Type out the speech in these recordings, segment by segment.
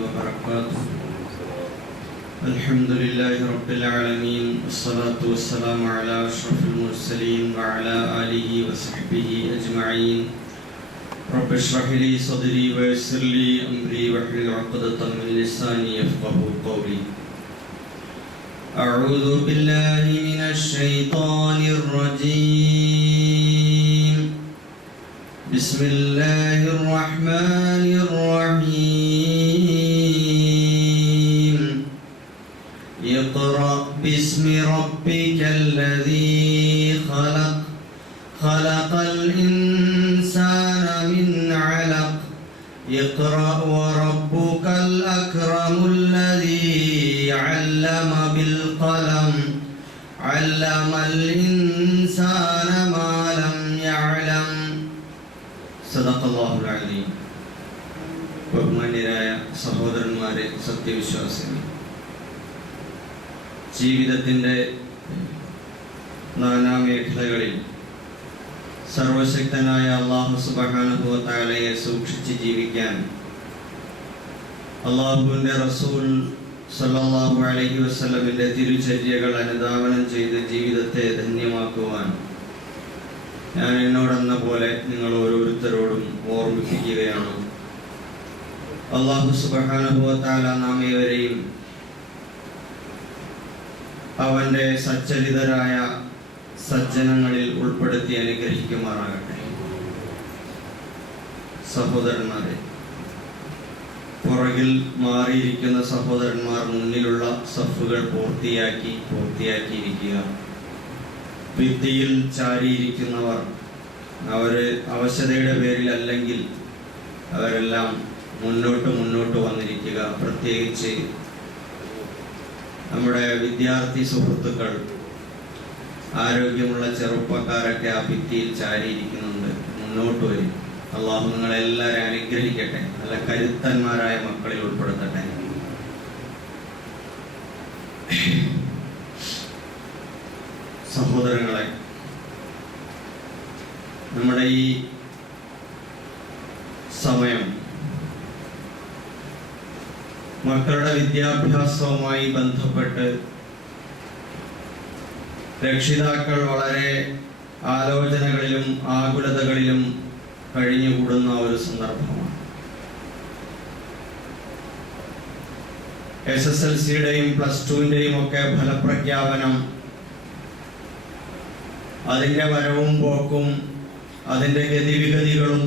وبركاته. الحمد لله رب العالمين والصلاة والسلام على أشرف المرسلين وعلى آله وصحبه أجمعين. رب اشرح لي صدري ويسر لي أمري واحلل عقدة من لساني يفقهوا قولي. أعوذ بالله من الشيطان الرجيم. بسم الله الرحمن الرحيم. اقرأ باسم ربك الذي خلق. خلق الإنسان من علق. اقرأ وربك الأكرم الذي علم بالقلم. علم الإنسان ما لم يعلم. صدق الله العظيم. ബഹുമാന്യരായ സഹോദരന്മാരെ, സത്യവിശ്വാസികൾ, ജീവിതത്തിൻ്റെ നാനാമേഖലകളിൽ സർവശക്തനായ അല്ലാഹു സുബ്ഹാനഹു വ തആലയെ സൂക്ഷിച്ച് ജീവിക്കാൻ അല്ലാഹുവിൻ്റെ റസൂൽ സല്ലല്ലാഹു അലൈഹി വസല്ലമിൻ്റെ തിരുചര്യകൾ അനുധാവനം ചെയ്ത് ജീവിതത്തെ ധന്യമാക്കുവാൻ ഞാൻ എന്നോടെന്ന പോലെ നിങ്ങൾ ഓരോരുത്തരോടും ഓർമ്മിപ്പിക്കുകയാണ്. അല്ലാഹു സുബ്ഹാനഹു വ തആല നാം ഏവരെയും അവൻ്റെ സച്ചരിതരായ സജ്ജനങ്ങളിൽ ഉൾപ്പെടുത്തി അനുഗ്രഹിക്കുമാറാകട്ടെ. സഹോദരന്മാരെ, പുറകിൽ മാറിയിരിക്കുന്ന സഹോദരന്മാർ മുന്നിലുള്ള സഫുകൾ പൂർത്തിയാക്കിയിരിക്കുക. ഭിത്തിയിൽ ചാരിയിരിക്കുന്നവർ, അവർ അവശതയുടെ പേരിൽ അല്ലെങ്കിൽ അവരെല്ലാം മുന്നോട്ട് വന്നിരിക്കുക. പ്രത്യേകിച്ച് നമ്മുടെ വിദ്യാർത്ഥി സുഹൃത്തുക്കൾ, ആരോഗ്യമുള്ള ചെറുപ്പക്കാരൊക്കെ ആ ഭിത്തിയിൽ ചാരിയിരിക്കുന്നുണ്ട്. മുന്നോട്ട് വരും. അള്ളാഹു നിങ്ങളെല്ലാവരെയും അനുഗ്രഹിക്കട്ടെ, നല്ല കരുത്തന്മാരായ മക്കളിൽ ഉൾപ്പെടുത്തട്ടെ. സഹോദരങ്ങളെ, നമ്മുടെ ഈ സമയം മക്കളുടെ വിദ്യാഭ്യാസവുമായി ബന്ധപ്പെട്ട് രക്ഷിതാക്കൾ വളരെ ആലോചനകളിലും ആകുലതകളിലും കഴിഞ്ഞുകൂടുന്ന ഒരു സന്ദർഭമാണ്. SSLCയുടെയും +2ൻ്റെയും ഒക്കെ ഫലപ്രഖ്യാപനം, അതിൻ്റെ വരവും പോക്കും, അതിൻ്റെ ഗതിവിഗതികളും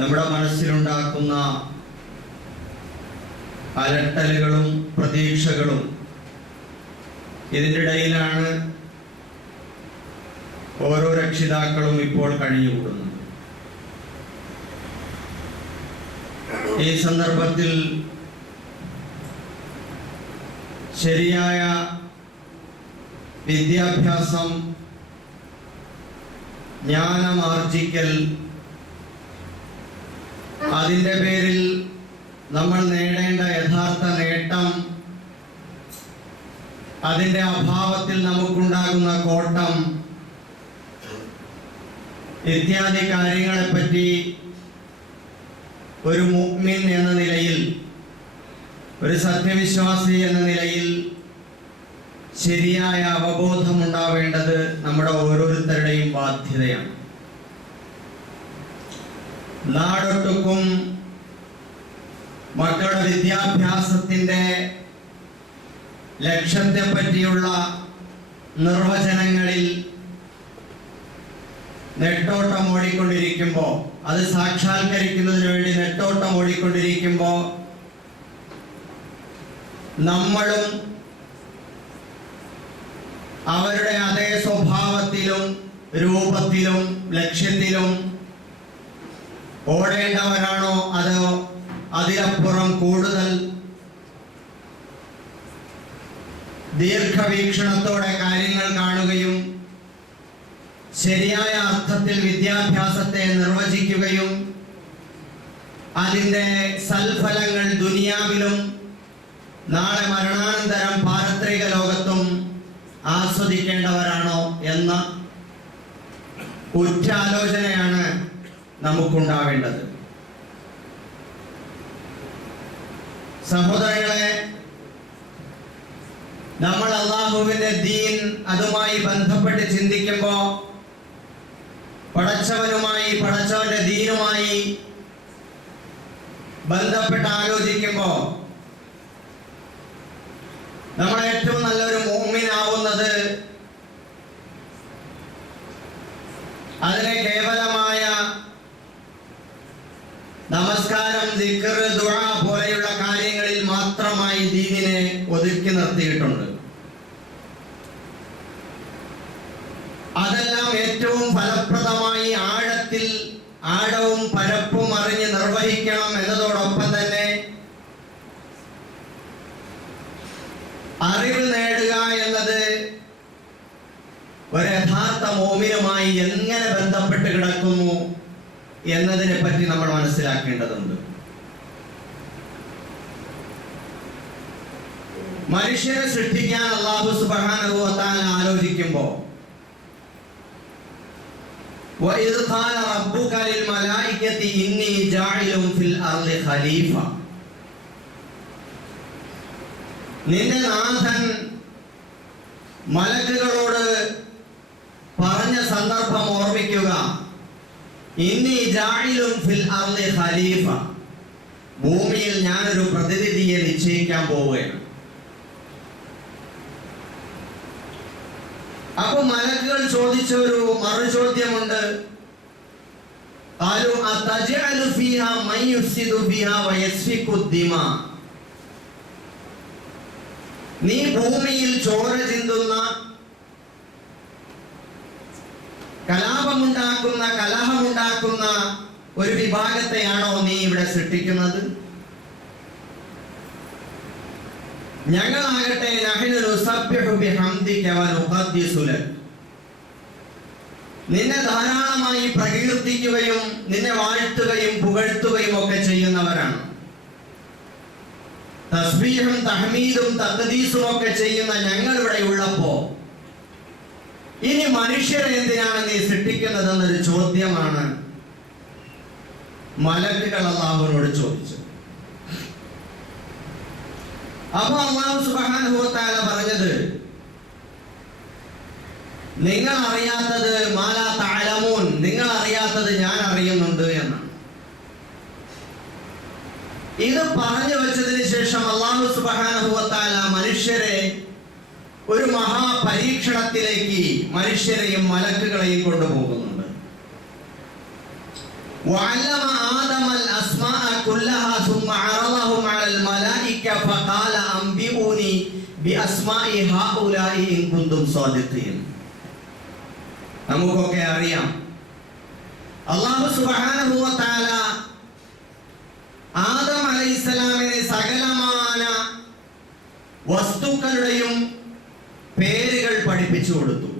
നമ്മുടെ മനസ്സിലുണ്ടാക്കുന്ന അലട്ടലുകളും പ്രതീക്ഷകളും, ഇതിൻ്റെ ഇടയിലാണ് ഓരോ രക്ഷിതാക്കളും ഇപ്പോൾ കഴിഞ്ഞുകൂടുന്നത്. ഈ സന്ദർഭത്തിൽ ശരിയായ വിദ്യാഭ്യാസം, ജ്ഞാനമാർജിക്കൽ, അതിൻ്റെ പേരിൽ നമ്മൾ നേടേണ്ട യഥാർത്ഥ നേട്ടം, അതിൻ്റെ അഭാവത്തിൽ നമുക്കുണ്ടാകുന്ന കോട്ടം ഇത്യാദി കാര്യങ്ങളെപ്പറ്റി ഒരു മുഅ്മിൻ എന്ന നിലയിൽ, ഒരു സത്യവിശ്വാസി എന്ന നിലയിൽ ശരിയായ അവബോധമുണ്ടാവേണ്ടത് നമ്മുടെ ഓരോരുത്തരുടെയും ബാധ്യതയാണ്. നാടൊട്ടുക്കും മക്കളുടെ വിദ്യാഭ്യാസത്തിൻ്റെ ലക്ഷ്യത്തെ പറ്റിയുള്ള നിർവചനങ്ങളിൽ നെട്ടോട്ടം ഓടിക്കൊണ്ടിരിക്കുമ്പോൾ, അത് സാക്ഷാത്കരിക്കുന്നതിന് വേണ്ടി നെട്ടോട്ടം ഓടിക്കൊണ്ടിരിക്കുമ്പോൾ, നമ്മളും അവരുടെ അതേ സ്വഭാവത്തിലും രൂപത്തിലും ലക്ഷ്യത്തിലും ഓടേണ്ടവരാണോ, അതോ അതിലപ്പുറം കൂടുതൽ ദീർഘവീക്ഷണത്തോടെ കാര്യങ്ങൾ കാണുകയും ശരിയായ അർത്ഥത്തിൽ വിദ്യാഭ്യാസത്തെ നിർവചിക്കുകയും അതിൻ്റെ സൽഫലങ്ങൾ ദുനിയാവിലും നാളെ മരണാനന്തരം പാരത്രിക ലോകത്തും ആസ്വദിക്കേണ്ടവരാണോ എന്ന ഉറ്റാലോചനയാണ് നമുക്കുണ്ടാവേണ്ടത്. സഹോദരങ്ങളെ, നമ്മൾ അല്ലാഹുവിന്റെ ദീൻ അതുമായി ബന്ധപ്പെട്ട് ചിന്തിക്കുമ്പോൾ, പടച്ചവന്റെ ദീനുമായി ബന്ധപ്പെട്ട് ആലോചിക്കുമ്പോൾ, നമ്മൾ ഏറ്റവും നല്ലൊരു മുഅ്മിനാവുന്നത് അതിനെ കേവലമായ നമസ്കാരം, ദിക്ർ, ദുആ പോലെയുള്ള കാര്യങ്ങളിൽ മാത്രമായി ദീനിനെ ഒതുക്കി നിർത്തിയിട്ടുണ്ട്. അതെല്ലാം ഏറ്റവും ഫലപ്രദമായി ആഴവും പരപ്പും അറിഞ്ഞ് നിർവഹിക്കണം എന്നതോടൊപ്പം തന്നെ അറിവ് നേടുക എന്നത് ഒരു യഥാർത്ഥ മോമിനുമായി എങ്ങനെ ബന്ധപ്പെട്ട് കിടക്കുന്നു എന്നതിനെ പറ്റി നമ്മൾ മനസ്സിലാക്കേണ്ടതുണ്ട്. മനുഷ്യരെ സൃഷ്ടിക്കാൻ അല്ലാഹു സുബ്ഹാനഹു വ തആല ആലോചിക്കുമ്പോൾ, وَإِذْ قَالَ رَبُّكَ لِلْمَلَائِكَةِ إِنِّي جَاعِلٌ فِي الْأَرْضِ خَلِيفَةً, നിന്റെ നാഥൻ മലക്കുകളോട് പറഞ്ഞ സന്ദർഭം ഓർമ്മിക്കുക. ഇന്നി ജാഇലുൻ ഫിൽ അർളി ഖലീഫ, ഭൂമിയിൽ ഞാനൊരു പ്രതിനിധിയെ നിശ്ചയിക്കാൻ പോവുകയാണ്. അപ്പൊ മലക്കുകൾ ചോദിച്ച ഒരു മറുചോദ്യമുണ്ട്. ഖാലു അതജഅലു ഫീഹാ മൻ യുഫ്സിദു ഫീഹാ വയസ്ഫികു ദിമാ, നീ ഭൂമിയിൽ ചോര ചിന്തുന്ന, കലഹമുണ്ടാക്കുന്ന ഒരു വിഭാഗത്തെയാണോ നീ ഇവിടെ സൃഷ്ടിക്കുന്നത്? ഞങ്ങളാകട്ടെ നഹ്നു നുസബ്ബിഹു ബിഹംദിക വ നുഖദ്ദിസു ലക്, നിന്നെ ധാരാളമായി പ്രകീർത്തിക്കുകയും നിന്നെ വാഴ്ത്തുകയും പുകഴ്ത്തുകയും ഒക്കെ ചെയ്യുന്നവരാണ്. തസ്ബീഹും തഹ്മീദും തഖ്ദീസും ഒക്കെ ചെയ്യുന്ന ഞങ്ങൾ ഇവിടെ ഉള്ളപ്പോ ഇനി മനുഷ്യരെ എന്തിനാണ് നീ സൃഷ്ടിക്കുന്നത് എന്നൊരു ചോദ്യമാണ് മലക്കുകൾ അല്ലാഹുവിനോട് ചോദിച്ചത്. അപ്പൊ അല്ലാഹു സുബ്ഹാനഹു വ തആല പറഞ്ഞത്, നിങ്ങൾ അറിയാത്തത് മാലാ തഅലമൂൻ, നിങ്ങൾ അറിയാത്തത് ഞാൻ അറിയുന്നുണ്ട് എന്നാണ്. ഇത് പറഞ്ഞു വെച്ചതിന് ശേഷം അല്ലാഹു സുബ്ഹാനഹു വ തആല മനുഷ്യരെ ഒരു മഹാപരീക്ഷണത്തിലേക്ക് മനുഷ്യരെയും മലക്കുകളെയും കൊണ്ടുപോകുന്നുണ്ട്. وعلم آدم الأسماء كلها ثم عرضهم على الملائكة فقال أنبئوني بأسماء هؤلاء إن كنتم صادقين. നമുക്കൊക്കെ അറിയാം, അല്ലാഹു സുബ്ഹാനഹു വ തആല ആദം അലൈഹിസ്സലാമിനെ സകലമാന വസ്തുക്കളുടെയും പേരുകൾ പഠിപ്പിച്ചു കൊടുത്തു.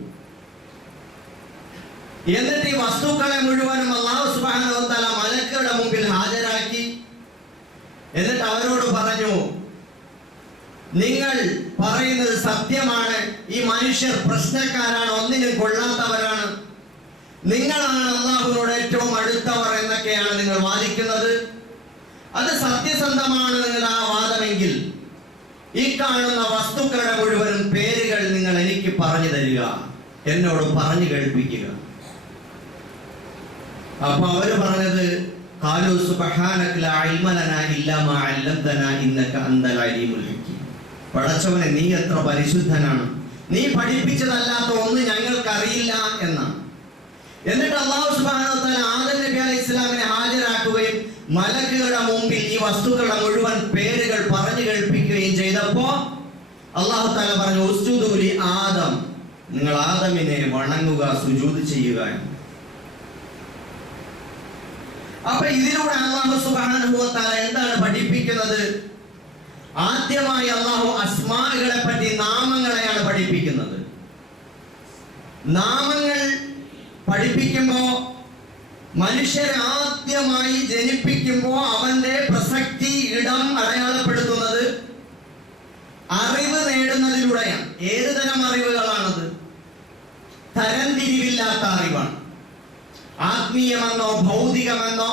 എന്നിട്ട് ഈ വസ്തുക്കളെ മുഴുവനും അല്ലാഹു സുബ്ഹാനഹു വ തആല മലക്കുകളുടെ മുമ്പിൽ ഹാജരാക്കി. എന്നിട്ട് അവരോട് പറഞ്ഞു, നിങ്ങൾ പറയുന്നത് സത്യമാണ്, ഈ മനുഷ്യർ പ്രശ്നക്കാരാണ്, ഒന്നിനും കൊള്ളാത്തവരാണ്, നിങ്ങളാണ് അല്ലാഹുവിനോട് ഏറ്റവും അടുത്തവർ എന്നൊക്കെയാണ് നിങ്ങൾ വാദിക്കുന്നത്. അത് സത്യസന്ധമാണ് നിങ്ങളുടെ ആ വാദമെങ്കിൽ ഈ കാണുന്ന വസ്തുക്കളുടെ മുഴുവനും പേരുകൾ നിങ്ങൾ എനിക്ക് പറഞ്ഞു തരിക, എന്നോട് പറഞ്ഞു കേൾപ്പിക്കുക. അപ്പൊ അവര് പറഞ്ഞത്, ഖാലു സുബ്ഹാനക ലാ ഇൽമ ലനാ ഇല്ലാ മാ അല്ലംതനാ ഇന്നക അൻതൽ അലീമുൽ ഹകീം, പടച്ചവനെ നീ എത്ര പരിശുദ്ധനാണ്, നീ പഠിപ്പിച്ചതല്ലാത്ത ഒന്ന് ഞങ്ങൾക്ക് അറിയില്ല എന്നാണ്. എന്നിട്ട് അല്ലാഹു സുബ്ഹാനഹു വ തആല ആദം നബി അലൈഹിസ്സലാമിനെ ഹാജരാക്കുകയും മലക്കുകളുടെ മുമ്പിൽ ഈ വസ്തുക്കളുടെ മുഴുവൻ പേരുകൾ പറഞ്ഞു കേൾപ്പിക്കുകയും ചെയ്തപ്പോ അല്ലാഹു തആല പറഞ്ഞു, ഉസ്ജുദു ലി ആദം, നിങ്ങൾ ആദമിനെ വണങ്ങുക, സുജൂദ് ചെയ്യുക. അപ്പൊ ഇതിലൂടെ അല്ലാഹു സുബ്ഹാനഹു വ തആല എന്താണ് പഠിപ്പിക്കുന്നത്? ആദ്യമായി അല്ലാഹു അസ്മാകളെ പറ്റി, നാമങ്ങളെയാണ് പഠിപ്പിക്കുന്നത്. നാമങ്ങൾ പഠിപ്പിക്കുമ്പോ മനുഷ്യരെ ആദ്യമായി ജനിപ്പിക്കുമ്പോ അവന്റെ പ്രസക്തി, ഇടം അടയാളപ്പെടുത്തുന്നത് അറിവ് നേടുന്നതിലൂടെയാണ്. ഏത് തരം അറിവുകളാണത്? തരംതിരിവില്ലാത്ത അറിവാണ്. ആത്മീയമെന്നോ ഭൗതികമെന്നോ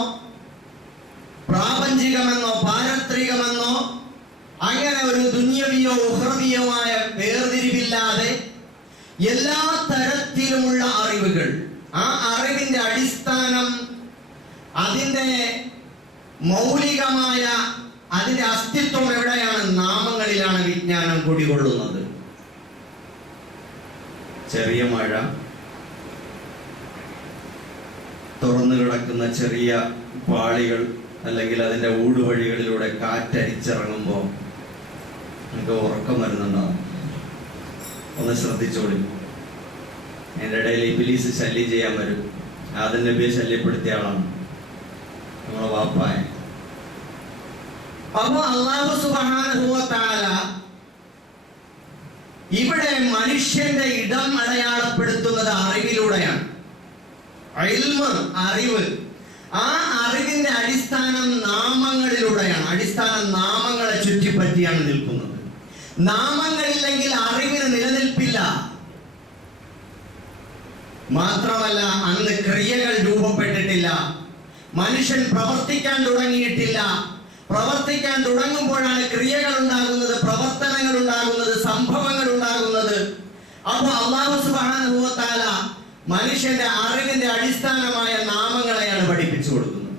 പ്രാപഞ്ചികമെന്നോ പാരത്രികമെന്നോ എല്ലാ തരത്തിലുമുള്ള അറിവുകൾ. ആ അറിവിന്റെ അടിസ്ഥാനം, അതിന്റെ മൗലികമായ അതിന്റെ അസ്തിത്വം എവിടെയാണ്? നാമങ്ങളിലാണ് വിജ്ഞാനം കുടികൊള്ളുന്നത്. ചെറിയ മഴ, തുറന്നു കിടക്കുന്ന ചെറിയ പാളികൾ അല്ലെങ്കിൽ അതിന്റെ ഊടുവഴികളിലൂടെ കാറ്റരിച്ചിറങ്ങുമ്പോൾ നമുക്ക് ഉറക്കം വരുന്നുണ്ടാവും. ഒന്ന് ശ്രദ്ധിച്ചോളി. എൻ്റെ ഇടയിൽ ഇബ്ലീസ് ശല്യം ചെയ്യാൻ വരും. ആദം നബിയെ ശല്യപ്പെടുത്തിയ ആളാണ് നമ്മളെ വാപ്പായ. അപ്പൊ അല്ലാഹു സുബ്ഹാനഹു വ തആല ഇവിടെ മനുഷ്യന്റെ ഇടം അടയാളപ്പെടുത്തുന്നത് അറിവിലൂടെയാണ്. ഇൽമ്, അറിവ്. ആ അറിവിന്റെ അടിസ്ഥാനം നാമങ്ങളിലൂടെയാണ്. അടിസ്ഥാനം നാമങ്ങളെ ചുറ്റിപ്പറ്റിയാണ് നിൽക്കുന്നത്. നാമങ്ങളില്ലെങ്കിൽ അറിവിന് നിലനിൽപ്പില്ല. മാത്രമല്ല, അന്ന് ക്രിയകൾ രൂപപ്പെട്ടിട്ടില്ല. മനുഷ്യൻ പ്രവർത്തിക്കാൻ തുടങ്ങിയിട്ടില്ല. പ്രവർത്തിക്കാൻ തുടങ്ങുമ്പോഴാണ് ക്രിയകൾ ഉണ്ടാകുന്നത്, പ്രവർത്തനങ്ങൾ ഉണ്ടാകുന്നത്, സംഭവങ്ങൾ ഉണ്ടാകുന്നത്. അപ്പോൾ അല്ലാഹു സുബ്ഹാനഹു വ തആല മനുഷ്യന്റെ അറിവിന്റെ അടിസ്ഥാനമായ നാമങ്ങളെയാണ് പഠിപ്പിച്ചു കൊടുക്കുന്നത്.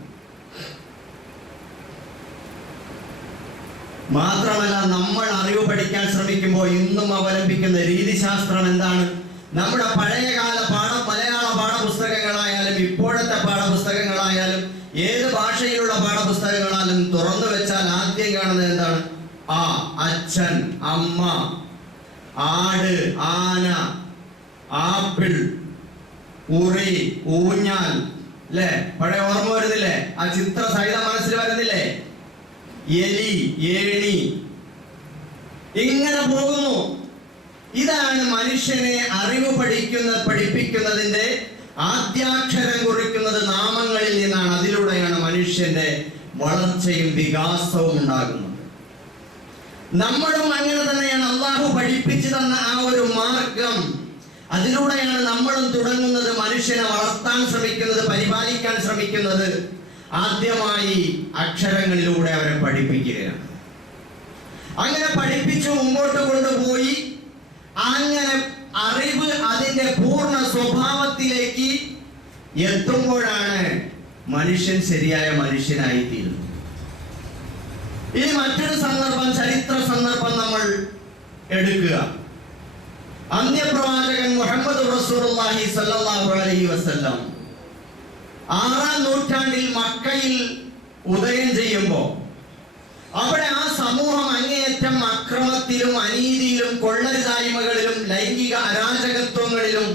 മാത്രമല്ല, നമ്മൾ അറിവ് പഠിക്കാൻ ശ്രമിക്കുമ്പോൾ ഇന്നും അവലംബിക്കുന്ന രീതിശാസ്ത്രം എന്താണ്? നമ്മുടെ പഴയകാല മലയാള പാഠപുസ്തകങ്ങളായാലും ഇപ്പോഴത്തെ പാഠപുസ്തകങ്ങളായാലും ഏത് ഭാഷയിലുള്ള പാഠപുസ്തകങ്ങളായാലും തുറന്നു വെച്ചാൽ ആദ്യം കാണുന്നത് എന്താണ്? അച്ഛൻ, അമ്മ, ആട്, ആന, ആപ്പിൾ, ഉറി, ഊഞ്ഞാൽ, അല്ലേ? പഴയ ഓർമ്മ വരുന്നില്ലേ? ആ ചിത്ര സഹിതം മനസ്സിൽ വരുന്നില്ലേ? എലി, ഏണി, ഇങ്ങനെ പോകുന്നു. ഇതാണ് മനുഷ്യനെ അറിവ് പഠിപ്പിക്കുന്നതിന്റെ ആദ്യാക്ഷരം കുറിക്കുന്നത് നാമങ്ങളിൽ നിന്നാണ്. അതിലൂടെയാണ് മനുഷ്യന്റെ വളർച്ചയും വികാസവും ഉണ്ടാകുന്നത്. നമ്മളും അങ്ങനെ തന്നെയാണ്. അള്ളാഹു പഠിപ്പിച്ചു തന്ന ആ ഒരു മാർഗം, അതിലൂടെയാണ് നമ്മളും തുടങ്ങുന്നത്. മനുഷ്യനെ വളർത്താൻ ശ്രമിക്കുന്നത്, പരിപാലിക്കാൻ ശ്രമിക്കുന്നത് ആദ്യമായി അക്ഷരങ്ങളിലൂടെ അവരെ പഠിപ്പിക്കുകയാണ്. അങ്ങനെ പഠിപ്പിച്ചു മുമ്പോട്ട് കൊണ്ടുപോയി അങ്ങനെ അറിവ് അതിന്റെ പൂർണ്ണ സ്വഭാവത്തിലേക്ക് എത്തുമ്പോഴാണ് മനുഷ്യൻ ശരിയായ മനുഷ്യനായി തീരുന്നത്. ഇനി മറ്റൊരു സന്ദർഭം, ചരിത്ര സന്ദർഭം നമ്മൾ എടുക്കുക. അന്ത്യപ്രവാചകൻ മുഹമ്മദ് റസൂലുള്ളാഹി സ്വല്ലല്ലാഹു അലൈഹി വസല്ലം 6-ാം നൂറ്റാണ്ടിൽ മക്കയിൽ ഉദയം ചെയ്യുമ്പോൾ അവിടെ ആ സമൂഹം അങ്ങേയറ്റം അക്രമത്തിലും അനീതിയിലും കൊള്ളരുതായ്മകളിലും ലൈംഗിക അരാജകത്വങ്ങളിലും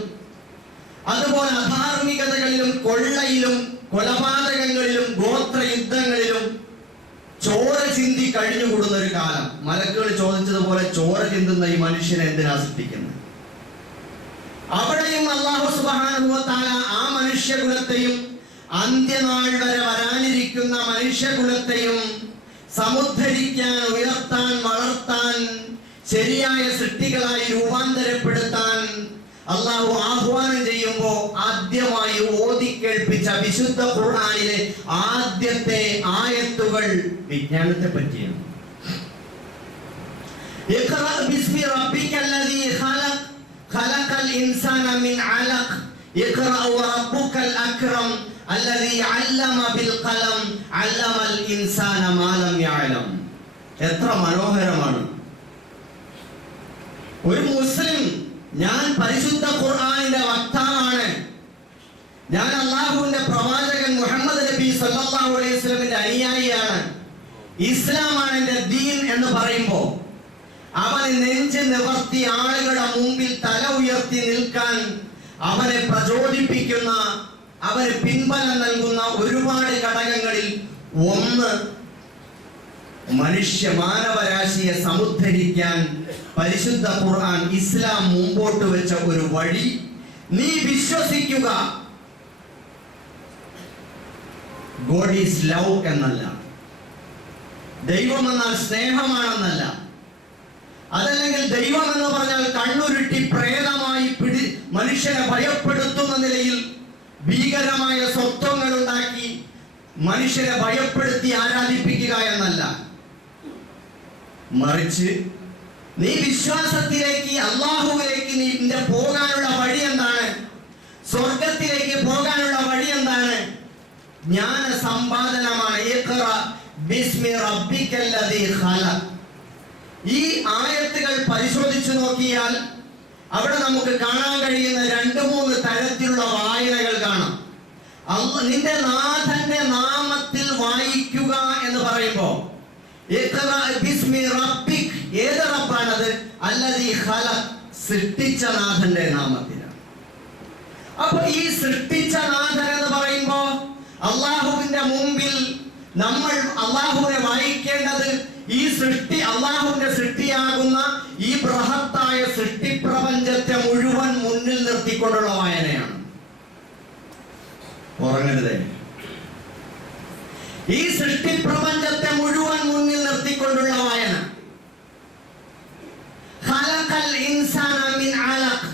അതുപോലെ അധാർമികതകളിലും കൊള്ളയിലും കൊലപാതകങ്ങളിലും ഗോത്രയുദ്ധങ്ങളിലും ചോര ചിന്തി കഴിഞ്ഞുകൂടുന്ന ഒരു കാലം. മലക്കുകൾ ചോദിച്ചതുപോലെ ചോര ചിന്തുന്ന ഈ മനുഷ്യനെ എന്തിനാ സൃഷ്ടിക്കുന്നത്? അവിടെയും അല്ലാഹു സുബ്ഹാനഹു വ തആല ആ മനുഷ്യകുലത്തെയും അന്ത്യനാൾ വരെ വരാനിരിക്കുന്ന മനുഷ്യകുലത്തെയും സമുദ്ധരിക്കാൻ, ഉയർത്താൻ, വളർത്താൻ, ശരിയായ സൃഷ്ടികളായി രൂപാന്തരപ്പെടുത്താൻ അല്ലാഹു ആഹ്വാനം ചെയ്യുമ്പോൾ ആദ്യമായി ഓതി കേൾപ്പിച്ച വിശുദ്ധ ഖുർആനിലെ ആദ്യത്തെ ആയത്തുകൾ വിജ്ഞാനത്തെ പറ്റിയാണ്. ഇഖ്റ ബിസ്മി റബ്ബിക്കല്ലദീ ഖലഖ് ഖലഖൽ ഇൻസാന മിൻ അലഖ് ഇഖ്റ വറബ്ബുക്കൽ അക്രം അല്ലദീ അല്ലമ ബിൽ ഖലം അല്ലമൽ ഇൻസാന മാ ലം യഅലം. എത്ര മനോഹരമാണ്! ഒരു മുസ്ലിം, ഞാൻ പരിശുദ്ധ ഖുർആനിന്റെ വക്താവാണ്, ഞാൻ അല്ലാഹുവിന്റെ പ്രവാചകൻ മുഹമ്മദ് നബി സല്ലല്ലാഹു അലൈഹി വസല്ലമിന്റെ അനുയായിയാണ്, ഇസ്ലാമാണ് എന്റെ ദീൻ എന്ന് പറയുമ്പോൾ അവനെ നെഞ്ച് നിവർത്തി ആളുകളുടെ മുമ്പിൽ തല ഉയർത്തി നിൽക്കാൻ അവനെ പ്രചോദിപ്പിക്കുന്ന, അവന് പിൻബലം നൽകുന്ന ഒരുപാട് ഘടകങ്ങളിൽ ഒന്ന്, മാനവരാശിയെ സമുദ്ധരിക്കാൻ പരിശുദ്ധ ഖുർആൻ, ഇസ്ലാം മുമ്പോട്ട് വെച്ച ഒരു വഴി. നീ വിശ്വസിക്കുക, ഗോഡ് ഈസ് ലവ് എന്നല്ല, ദൈവം എന്നാൽ സ്നേഹമാണെന്നല്ല, അതല്ലെങ്കിൽ ദൈവം എന്ന് പറഞ്ഞാൽ കണ്ണുരുട്ടി പ്രേതമായി മനുഷ്യനെ ഭയപ്പെടുത്തുന്ന നിലയിൽ ഭീകരമായ സ്വത്വങ്ങൾ ഉണ്ടാക്കി മനുഷ്യരെ ഭയപ്പെടുത്തി ആരാധിപ്പിക്കുക എന്നല്ല. മറിച്ച് നീ വിശ്വാസത്തിലേക്ക്, അള്ളാഹുവിലേക്ക് നിന്റെ പോകാനുള്ള വഴി എന്താണ്? സ്വർഗത്തിലേക്ക് പോകാനുള്ള വഴി എന്താണ്? ജ്ഞാന സമ്പാദനമാണ്. ഇഖ്റ ബിസ്മി റബ്ബിക്കല്ലദീ ഖലഖ്. ഈ ആയത്തുകൾ പരിശോധിച്ചു നോക്കിയാൽ അവിടെ നമുക്ക് കാണാൻ കഴിയുന്ന 2-3 തരത്തിലുള്ള വായനകൾ കാണാം. നിന്റെ നാഥന്റെ നാമത്തിൽ വായിക്കുക എന്ന് പറയുമ്പോ ഇഖ്റ ബിസ്മി റബ്ബിക്, ഏത് റബ്ബാണത്? അല്ലദീ ഖലഖ്, സൃഷ്ടിച്ച നാഥന്റെ നാമത്തിലാണ്. അപ്പൊ ഈ സൃഷ്ടിച്ച നാഥൻ എന്ന് പറയുമ്പോ അള്ളാഹുവിന്റെ മുമ്പിൽ നമ്മൾ അള്ളാഹുവിനെ വായിക്കേണ്ടത് ഈ സൃഷ്ടി, അള്ളാഹുവിന്റെ സൃഷ്ടിയാകുന്ന ഈ ബൃഹത്തായ സൃഷ്ടി പ്രപഞ്ചത്തെ മുഴുവൻ മുന്നിൽ നിർത്തിക്കൊണ്ടുള്ള വായനയാണ്. ഉറങ്ങരുതേ. ഈ സൃഷ്ടി പ്രപഞ്ചത്തെ മുഴുവൻ മുന്നിൽ നിർത്തിക്കൊണ്ടുള്ള വായന. ഖലഖൽ ഇൻസാന മിൻ അലഖ്,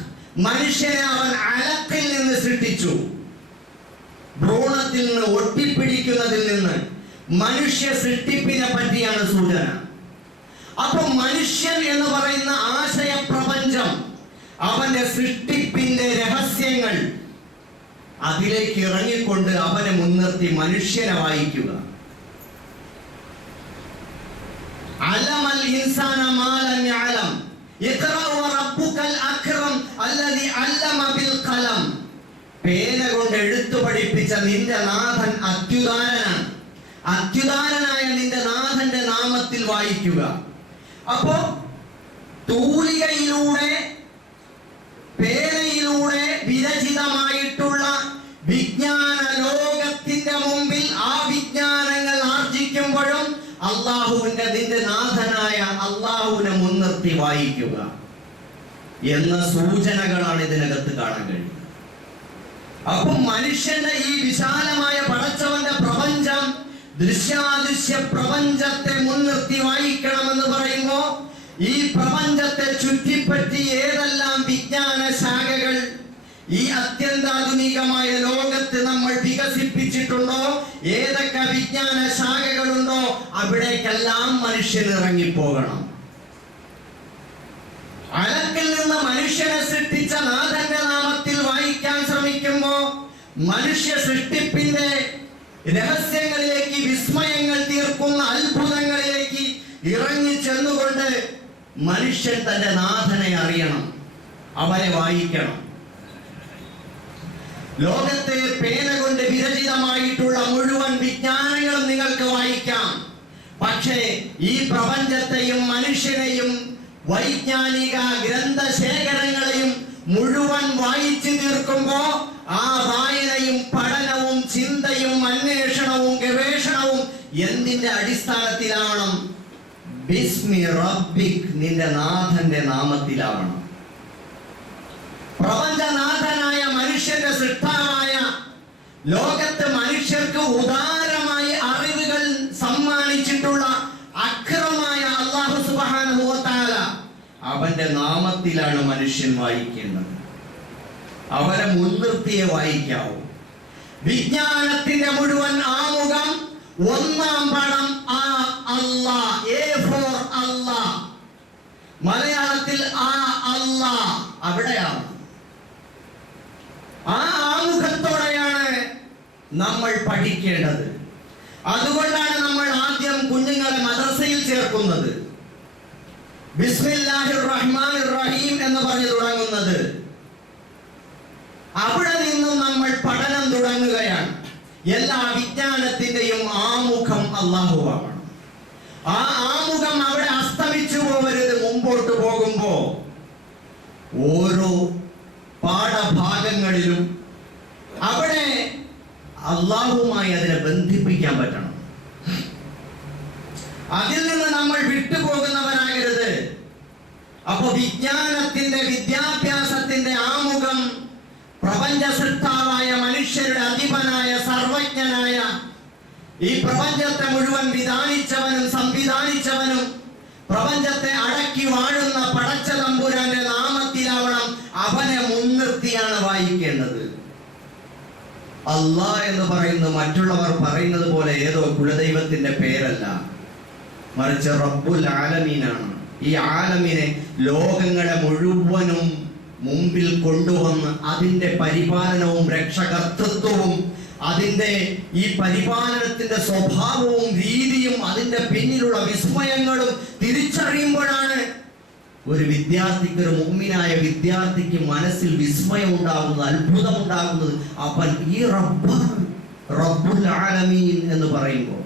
മനുഷ്യനെ അവൻ അലഖിൽ നിന്ന് സൃഷ്ടിച്ചു. ഭ്രൂണത്തിൽ നിന്ന്, ഒട്ടിപ്പിടിക്കുന്നതിൽ നിന്ന് മനുഷ്യ സൃഷ്ടിപ്പിനെ പറ്റിയാണ് സൂചന. അപ്പൊ മനുഷ്യൻ എന്ന് പറയുന്ന ആശയ പ്രപഞ്ചം, അവന്റെ സൃഷ്ടിപ്പിന്റെ രഹസ്യങ്ങൾ, അതിലേക്ക് ഇറങ്ങിക്കൊണ്ട് അവനെ മുൻനിർത്തി മനുഷ്യനെ വായിക്കുക. അലമൽ ഇൻസാന മാ ലം യഅലം, ഇഖ്റ വറബ്ബുകൽ അക്രം അല്ലദീ അല്ലമ ബിൽ ഖലം. പേന കൊണ്ട് എഴുത്തു പഠിപ്പിച്ച നിന്റെ നാഥൻ അത്യുദാരനാണ്. അത്യുദാരനായ നിന്റെ നാഥന്റെ നാമത്തിൽ വായിക്കുക. അപ്പോ തൂലികയിലൂടെ, പേനയിലൂടെ വിരചിതമായിട്ടുള്ള വിജ്ഞാന ലോകത്തിന്റെ മുമ്പിൽ ആ വിജ്ഞാനങ്ങൾ ആർജിക്കുമ്പോഴും അള്ളാഹുവിന്റെ, നിന്റെ നാഥനായ അള്ളാഹുവിനെ മുൻനിർത്തി വായിക്കുക എന്ന സൂചനകളാണ് ഇതിനകത്ത് കാണാൻ കഴിയുന്നത്. അപ്പം മനുഷ്യന്റെ ഈ വിശാലമായ പടച്ചവന്റെ പ്രപഞ്ചം, ദൃശ്യാദൃശ്യ പ്രപഞ്ചത്തെ മുൻനിർത്തി വായിക്കണമെന്ന് പറയുമ്പോ ഈ പ്രപഞ്ചത്തെ ചുറ്റിപ്പറ്റി ഏതെല്ലാം വിജ്ഞാന ശാഖകൾ ഈ അത്യന്താധുനികമായ ലോകത്ത് നമ്മൾ വികസിപ്പിച്ചിട്ടുണ്ടോ, ഏതൊക്കെ വിജ്ഞാന ശാഖകളുണ്ടോ അവിടേക്കെല്ലാം മനുഷ്യൻ ഇറങ്ങിപ്പോകണം. അലക്കിൽ നിന്ന് മനുഷ്യനെ സൃഷ്ടിച്ച നാഥന്റെ നാമത്തിൽ വായിക്കാൻ ശ്രമിക്കുമ്പോ മനുഷ്യ സൃഷ്ടിപ്പിന്റെ രഹസ്യങ്ങളിലേക്ക്, വിസ്മയങ്ങൾ തീർക്കുന്ന അത്ഭുതങ്ങളിലേക്ക് ഇറങ്ങി ചെന്നുകൊണ്ട് മനുഷ്യൻ തന്റെ നാഥനെ അറിയണം, അവനെ വായിക്കണം. ലോകത്തെ പേന കൊണ്ട് വിരചിതമായിട്ടുള്ള മുഴുവൻ വിജ്ഞാനങ്ങളും നിങ്ങൾക്ക് വായിക്കാം. പക്ഷേ ഈ പ്രപഞ്ചത്തെയും മനുഷ്യനെയും വൈജ്ഞാനിക ഗ്രന്ഥശേഖരങ്ങളെയും മുഴുവൻ വായിച്ചു തീർക്കുമ്പോ ആ വായനയും പഠനവും ചിന്തയും അന്വേഷണവും ഗവേഷണവും എന്തിന്റെ അടിസ്ഥാനത്തിലാവണം? ബിസ്മി റബ്ബിക്, നിന്റെ നാഥന്റെ നാമത്തിലാവണം. പ്രപഞ്ചനാഥനായ മനുഷ്യന്റെ സൃഷ്ടാവായ ലോകത്ത് മനുഷ്യർക്ക് ഉദാരമായി അറിവുകൾ സമ്മാനിച്ചിട്ടുള്ള അക്രമായ അല്ലാഹു സുബ്ഹാനഹു വ തആല, അവന്റെ നാമത്തിലാണ് മനുഷ്യൻ വായിക്കേണ്ടത്. അവരെ മുൻനിർത്തിയേ വായിക്കാവൂ. വിജ്ഞാനത്തിന്റെ മുഴുവൻ ആമുഖം, ഒന്നാം പടം ആ അല്ലാ, എ ഫോർ അല്ലാ. മലയാളത്തിൽ ആ അല്ലാ അവിടെയാണ്. ആ ആമുഖത്തോടെയാണ് നമ്മൾ പഠിക്കേണ്ടത്. അതുകൊണ്ടാണ് നമ്മൾ ആദ്യം കുഞ്ഞുങ്ങളെ മദ്രസയിൽ ചേർക്കുന്നത്. ബിസ്മില്ലാഹിർ റഹ്മാനിർ റഹീം എന്ന് പറഞ്ഞു തുടങ്ങുന്നത്. അവിടെ നിന്നും നമ്മൾ പഠനം തുടങ്ങുകയാണ്. എല്ലാ വിജ്ഞാനത്തിന്റെയും ആമുഖം അല്ലാഹുവാണ്. ആ ആമുഖം അവിടെ അസ്തമിച്ചു പോകരുത്. മുമ്പോട്ട് പോകുമ്പോ ഓരോ പാഠഭാഗങ്ങളിലും അവിടെ അല്ലാഹുവുമായി അതിനെ ബന്ധിപ്പിക്കാൻ പറ്റണം. അതിൽ നിന്ന് നമ്മൾ വിട്ടുപോകുന്നവരാകരുത്. അപ്പൊ വിജ്ഞാനത്തിന്റെ, വിദ്യാഭ്യാസത്തിന്റെ ആമുഖം പ്രപഞ്ച സൃഷ്ടാവായ മനുഷ്യരുടെ അധിപനായ സർവജ്ഞനായ ഈ പ്രപഞ്ചത്തെ മുഴുവൻ വിധാനിച്ചവനും സംവിധാനിച്ചവനും പ്രപഞ്ചത്തെ അടക്കി വാഴുന്ന പടച്ച തമ്പുരാന്റെ നാമത്തിലാവണം. അവനെ മുൻനിർത്തിയാണ് വായിക്കേണ്ടത്. അല്ലാ എന്ന് പറയുന്നത് മറ്റുള്ളവർ പറയുന്നത് പോലെ ഏതോ കുലദൈവത്തിന്റെ പേരല്ല, മറിച്ച് റബ്ബുൽ ആലമീനാണ്. ഈ ആലമിനെ, ലോകങ്ങളെ മുഴുവനും മുമ്പിൽ കൊണ്ടുവന്ന് അതിൻ്റെ പരിപാലനവും രക്ഷകർത്തൃത്വവും അതിൻ്റെ ഈ പരിപാലനത്തിന്റെ സ്വഭാവവും രീതിയും അതിൻ്റെ പിന്നിലുള്ള വിസ്മയങ്ങളും തിരിച്ചറിയുമ്പോഴാണ് ഒരു വിദ്യാർത്ഥിക്ക്, ഒരു മുഅ്മിനായ വിദ്യാർത്ഥിക്ക് മനസ്സിൽ വിസ്മയം ഉണ്ടാകുന്നത്, അത്ഭുതം ഉണ്ടാകുന്നത്. അവൻ ഈ റബ്ബുൽ ആലമീൻ എന്ന് പറയുമ്പോൾ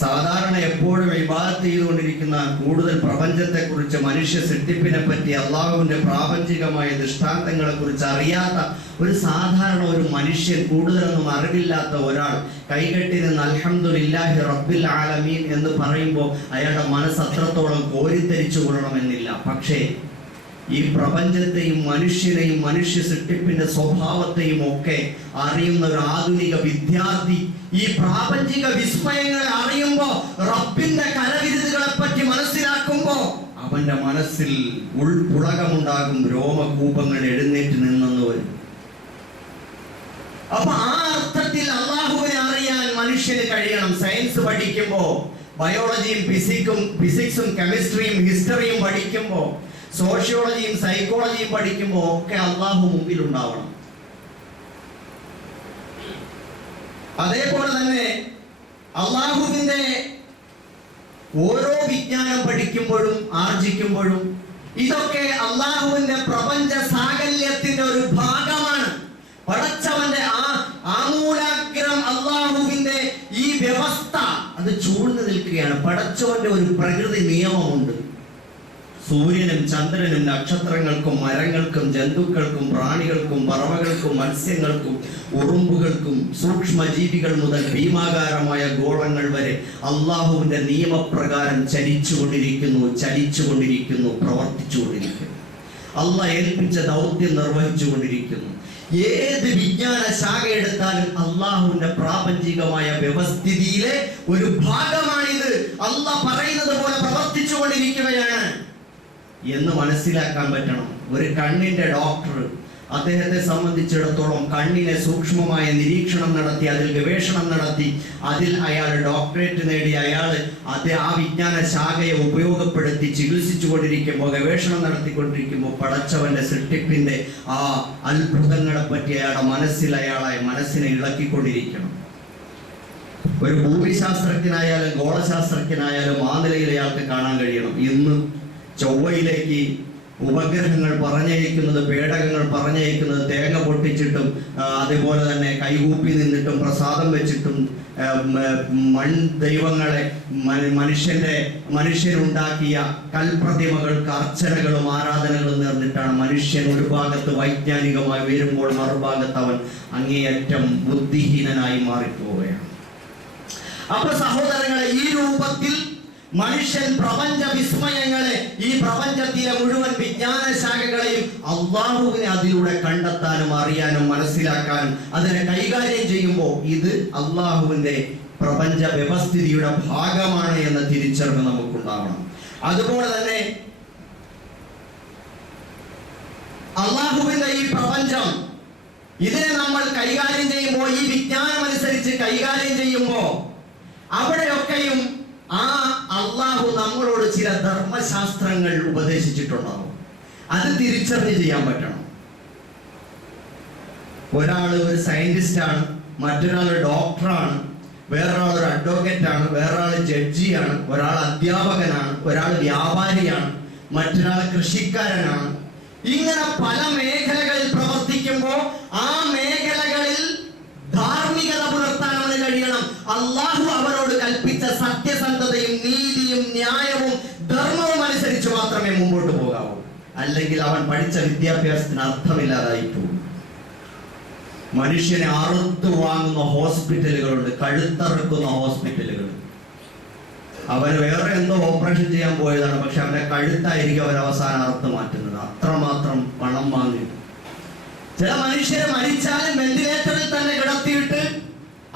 സാധാരണ എപ്പോഴും ഇബാദത്ത് ചെയ്തുകൊണ്ടിരിക്കുന്ന കൂടുതൽ പ്രപഞ്ചത്തെക്കുറിച്ച്, മനുഷ്യ സൃഷ്ടിപ്പിനെ പറ്റി, അള്ളാഹുവിന്റെ പ്രാപഞ്ചികമായ ദൃഷ്ടാന്തങ്ങളെ കുറിച്ച് അറിയാത്ത ഒരു സാധാരണ ഒരു മനുഷ്യൻ, കൂടുതലൊന്നും അറിവില്ലാത്ത ഒരാൾ കൈകെട്ടി നിന്ന് അൽഹംദുലില്ലാഹി റബ്ബിൽ ആലമീൻ എന്ന് പറയുമ്പോൾ അയാളുടെ മനസ്സ് അത്രത്തോളം കോരിത്തരിച്ചു കൊള്ളണമെന്നില്ല. പക്ഷേ ഈ പ്രപഞ്ചത്തെയും മനുഷ്യനെയും മനുഷ്യ സൃഷ്ടിപ്പിന്റെ സ്വഭാവത്തെയും ഒക്കെ അറിയുന്ന ഒരു ആധുനിക വിദ്യാർത്ഥി ഈ പ്രാപഞ്ചിക വിസ്മയങ്ങളെ അറിയുമ്പോ, റബ്ബിന്റെ കരവിരുതുകളെ പറ്റി മനസ്സിലാക്കുമ്പോ അവന്റെ മനസ്സിൽ ഉൾപുളകമുണ്ടാകും, രോമകൂപങ്ങൾ എഴുന്നേറ്റ് നിന്നെന്ന് വരും. അപ്പൊ ആ അർത്ഥത്തിൽ അള്ളാഹുവിനെ അറിയാൻ മനുഷ്യന് കഴിയണം. സയൻസ് പഠിക്കുമ്പോ, ബയോളജിയും ഫിസിക്സും കെമിസ്ട്രിയും ഹിസ്റ്ററിയും പഠിക്കുമ്പോ, സോഷ്യോളജിയും സൈക്കോളജിയും പഠിക്കുമ്പോൾ ഒക്കെ അള്ളാഹു മുമ്പിൽ ഉണ്ടാവണം. അതേപോലെ തന്നെ അള്ളാഹുവിന്റെ ഓരോ വിജ്ഞാനം പഠിക്കുമ്പോഴും ആർജിക്കുമ്പോഴും ഇതൊക്കെ അള്ളാഹുവിന്റെ പ്രപഞ്ച സാകല്യത്തിന്റെ ഒരു ഭാഗമാണ്. പടച്ചവന്റെ ആമൂലാഗ്രം അള്ളാഹുവിന്റെ ഈ വ്യവസ്ഥ അത് ചൂഴ്ന്നു നിൽക്കുകയാണ്. പടച്ചവന്റെ ഒരു പ്രകൃതി നിയമമുണ്ട്. സൂര്യനും ചന്ദ്രനും നക്ഷത്രങ്ങൾക്കും മരങ്ങൾക്കും ജന്തുക്കൾക്കും പ്രാണികൾക്കും പറവകൾക്കും മത്സ്യങ്ങൾക്കും ഉറുമ്പുകൾക്കും സൂക്ഷ്മജീവികൾ മുതൽ ഭീമാകാരമായ ഗോളങ്ങൾ വരെ അള്ളാഹുവിന്റെ നിയമപ്രകാരം ചലിച്ചുകൊണ്ടിരിക്കുന്നു, പ്രവർത്തിച്ചുകൊണ്ടിരിക്കുന്നു. അള്ളാഹ് ഏൽപ്പിച്ച ദൗത്യം നിർവഹിച്ചുകൊണ്ടിരിക്കുന്നു. ഏത് വിജ്ഞാന ശാഖ എടുത്താലും അള്ളാഹുവിന്റെ പ്രാപഞ്ചികമായ വ്യവസ്ഥിതിയിലെ ഒരു ഭാഗമാണിത്. അള്ളാഹ് പറയുന്നത് പോലെ പ്രവർത്തിച്ചുകൊണ്ടിരിക്കുകയാണ് എന്ന് മനസ്സിലാക്കാൻ പറ്റണം. ഒരു കണ്ണിന്റെ ഡോക്ടർ, അദ്ദേഹത്തെ സംബന്ധിച്ചിടത്തോളം കണ്ണിനെ സൂക്ഷ്മമായ നിരീക്ഷണം നടത്തി, അതിൽ ഗവേഷണം നടത്തി, അതിൽ അയാൾ ഡോക്ടറേറ്റ് നേടി, അയാൾ ആ വിജ്ഞാന ശാഖയെ ഉപയോഗപ്പെടുത്തി ചികിത്സിച്ചുകൊണ്ടിരിക്കുമ്പോൾ, ഗവേഷണം നടത്തിക്കൊണ്ടിരിക്കുമ്പോൾ പടച്ചവന്റെ സൃഷ്ടിപ്പിന്റെ ആ അത്ഭുതങ്ങളെ പറ്റി അയാളെ മനസ്സിനെ ഇളക്കിക്കൊണ്ടിരിക്കണം. ഒരു ഭൂമിശാസ്ത്രജ്ഞനായാലും ഗോളശാസ്ത്രജ്ഞനായാലും ആ നിലയിൽ അയാൾക്ക് കാണാൻ കഴിയണം. ഇന്ന് ചൊവ്വയിലേക്ക് ഉപഗ്രഹങ്ങൾ പറഞ്ഞയക്കുന്നത്, പേടകങ്ങൾ പറഞ്ഞയക്കുന്നത് തേങ്ങ പൊട്ടിച്ചിട്ടും അതുപോലെ തന്നെ കൈകൂപ്പി നിന്നിട്ടും പ്രസാദം വെച്ചിട്ടും മൺ ദൈവങ്ങളെ മനുഷ്യനുണ്ടാക്കിയ കൽപ്രതിമകൾക്ക് അർച്ചനകളും ആരാധനകളും നേർന്നിട്ടാണ് മനുഷ്യൻ ഒരു ഭാഗത്ത് വൈജ്ഞാനികമായി ഉയരുമ്പോൾ മറുഭാഗത്ത് അവൻ അങ്ങേയറ്റം ബുദ്ധിഹീനനായി മാറിപ്പോവുകയാണ്. അപ്പൊ സഹോദരങ്ങളെ, ഈ രൂപത്തിൽ മനുഷ്യൻ പ്രപഞ്ച വിസ്മയങ്ങളെ, ഈ പ്രപഞ്ചത്തിലെ മുഴുവൻ വിജ്ഞാന ശാഖകളെയും അള്ളാഹുവിനെ അതിലൂടെ കണ്ടെത്താനും അറിയാനും മനസ്സിലാക്കാനും അതിനെ കൈകാര്യം ചെയ്യുമ്പോൾ ഇത് അള്ളാഹുവിന്റെ പ്രപഞ്ച വ്യവസ്ഥിതിയുടെ ഭാഗമാണ് എന്ന തിരിച്ചറിവ് നമുക്കുണ്ടാവണം. അതുപോലെ തന്നെ അള്ളാഹുവിന്റെ ഈ പ്രപഞ്ചം, ഇതിനെ നമ്മൾ കൈകാര്യം ചെയ്യുമ്പോൾ, ഈ വിജ്ഞാനം അനുസരിച്ച് കൈകാര്യം ചെയ്യുമ്പോൾ അവിടെയൊക്കെയും ആ അള്ളാഹു നമ്മളോട് ചില ധർമ്മശാസ്ത്രങ്ങൾ ഉപദേശിച്ചിട്ടുണ്ടാവും. അത് തിരിച്ചറിഞ്ഞ് ചെയ്യാൻ പറ്റണം. ഒരാൾ ഒരു സയന്റിസ്റ്റാണ്, മറ്റൊരാൾ ഡോക്ടറാണ്, വേറൊരാൾ ഒരു അഡ്വക്കേറ്റാണ്, വേറൊരാൾ ജഡ്ജിയാണ്, ഒരാൾ അധ്യാപകനാണ്, ഒരാൾ വ്യാപാരിയാണ്, മറ്റൊരാൾ കൃഷിക്കാരനാണ്. ഇങ്ങനെ പല മേഖലകളിൽ പ്രവർത്തിക്കുമ്പോൾ ആ മേഖലകളിൽ ധാർമ്മികത പുലർത്താൻ അവന് കഴിയണം. അള്ളാഹു അവനോട് കൽപ്പിച്ച സത്യസന്ധതയും നീതിയും ന്യായവും ധർമ്മവും അനുസരിച്ച് മാത്രമേ മുമ്പോട്ട് പോകാവൂ. അല്ലെങ്കിൽ അവൻ പഠിച്ച വിദ്യാഭ്യാസത്തിന് അർത്ഥമില്ലാതായി പോകും. മനുഷ്യനെ അറുത്തു വാങ്ങുന്ന ഹോസ്പിറ്റലുകളുണ്ട്, കഴുത്തറുക്കുന്ന ഹോസ്പിറ്റലുകൾ. അവൻ വേറെ എന്തോ ഓപ്പറേഷൻ ചെയ്യാൻ പോയതാണ്, പക്ഷെ അവന്റെ കഴുത്തായിരിക്കും അവർ അവസാനം അറുത്ത് മാറ്റുന്നത്. അത്രമാത്രം പണം വാങ്ങി. ചില മനുഷ്യരെ മരിച്ചാലും വെന്റിലേറ്ററിൽ തന്നെ കിടത്തിയിട്ട്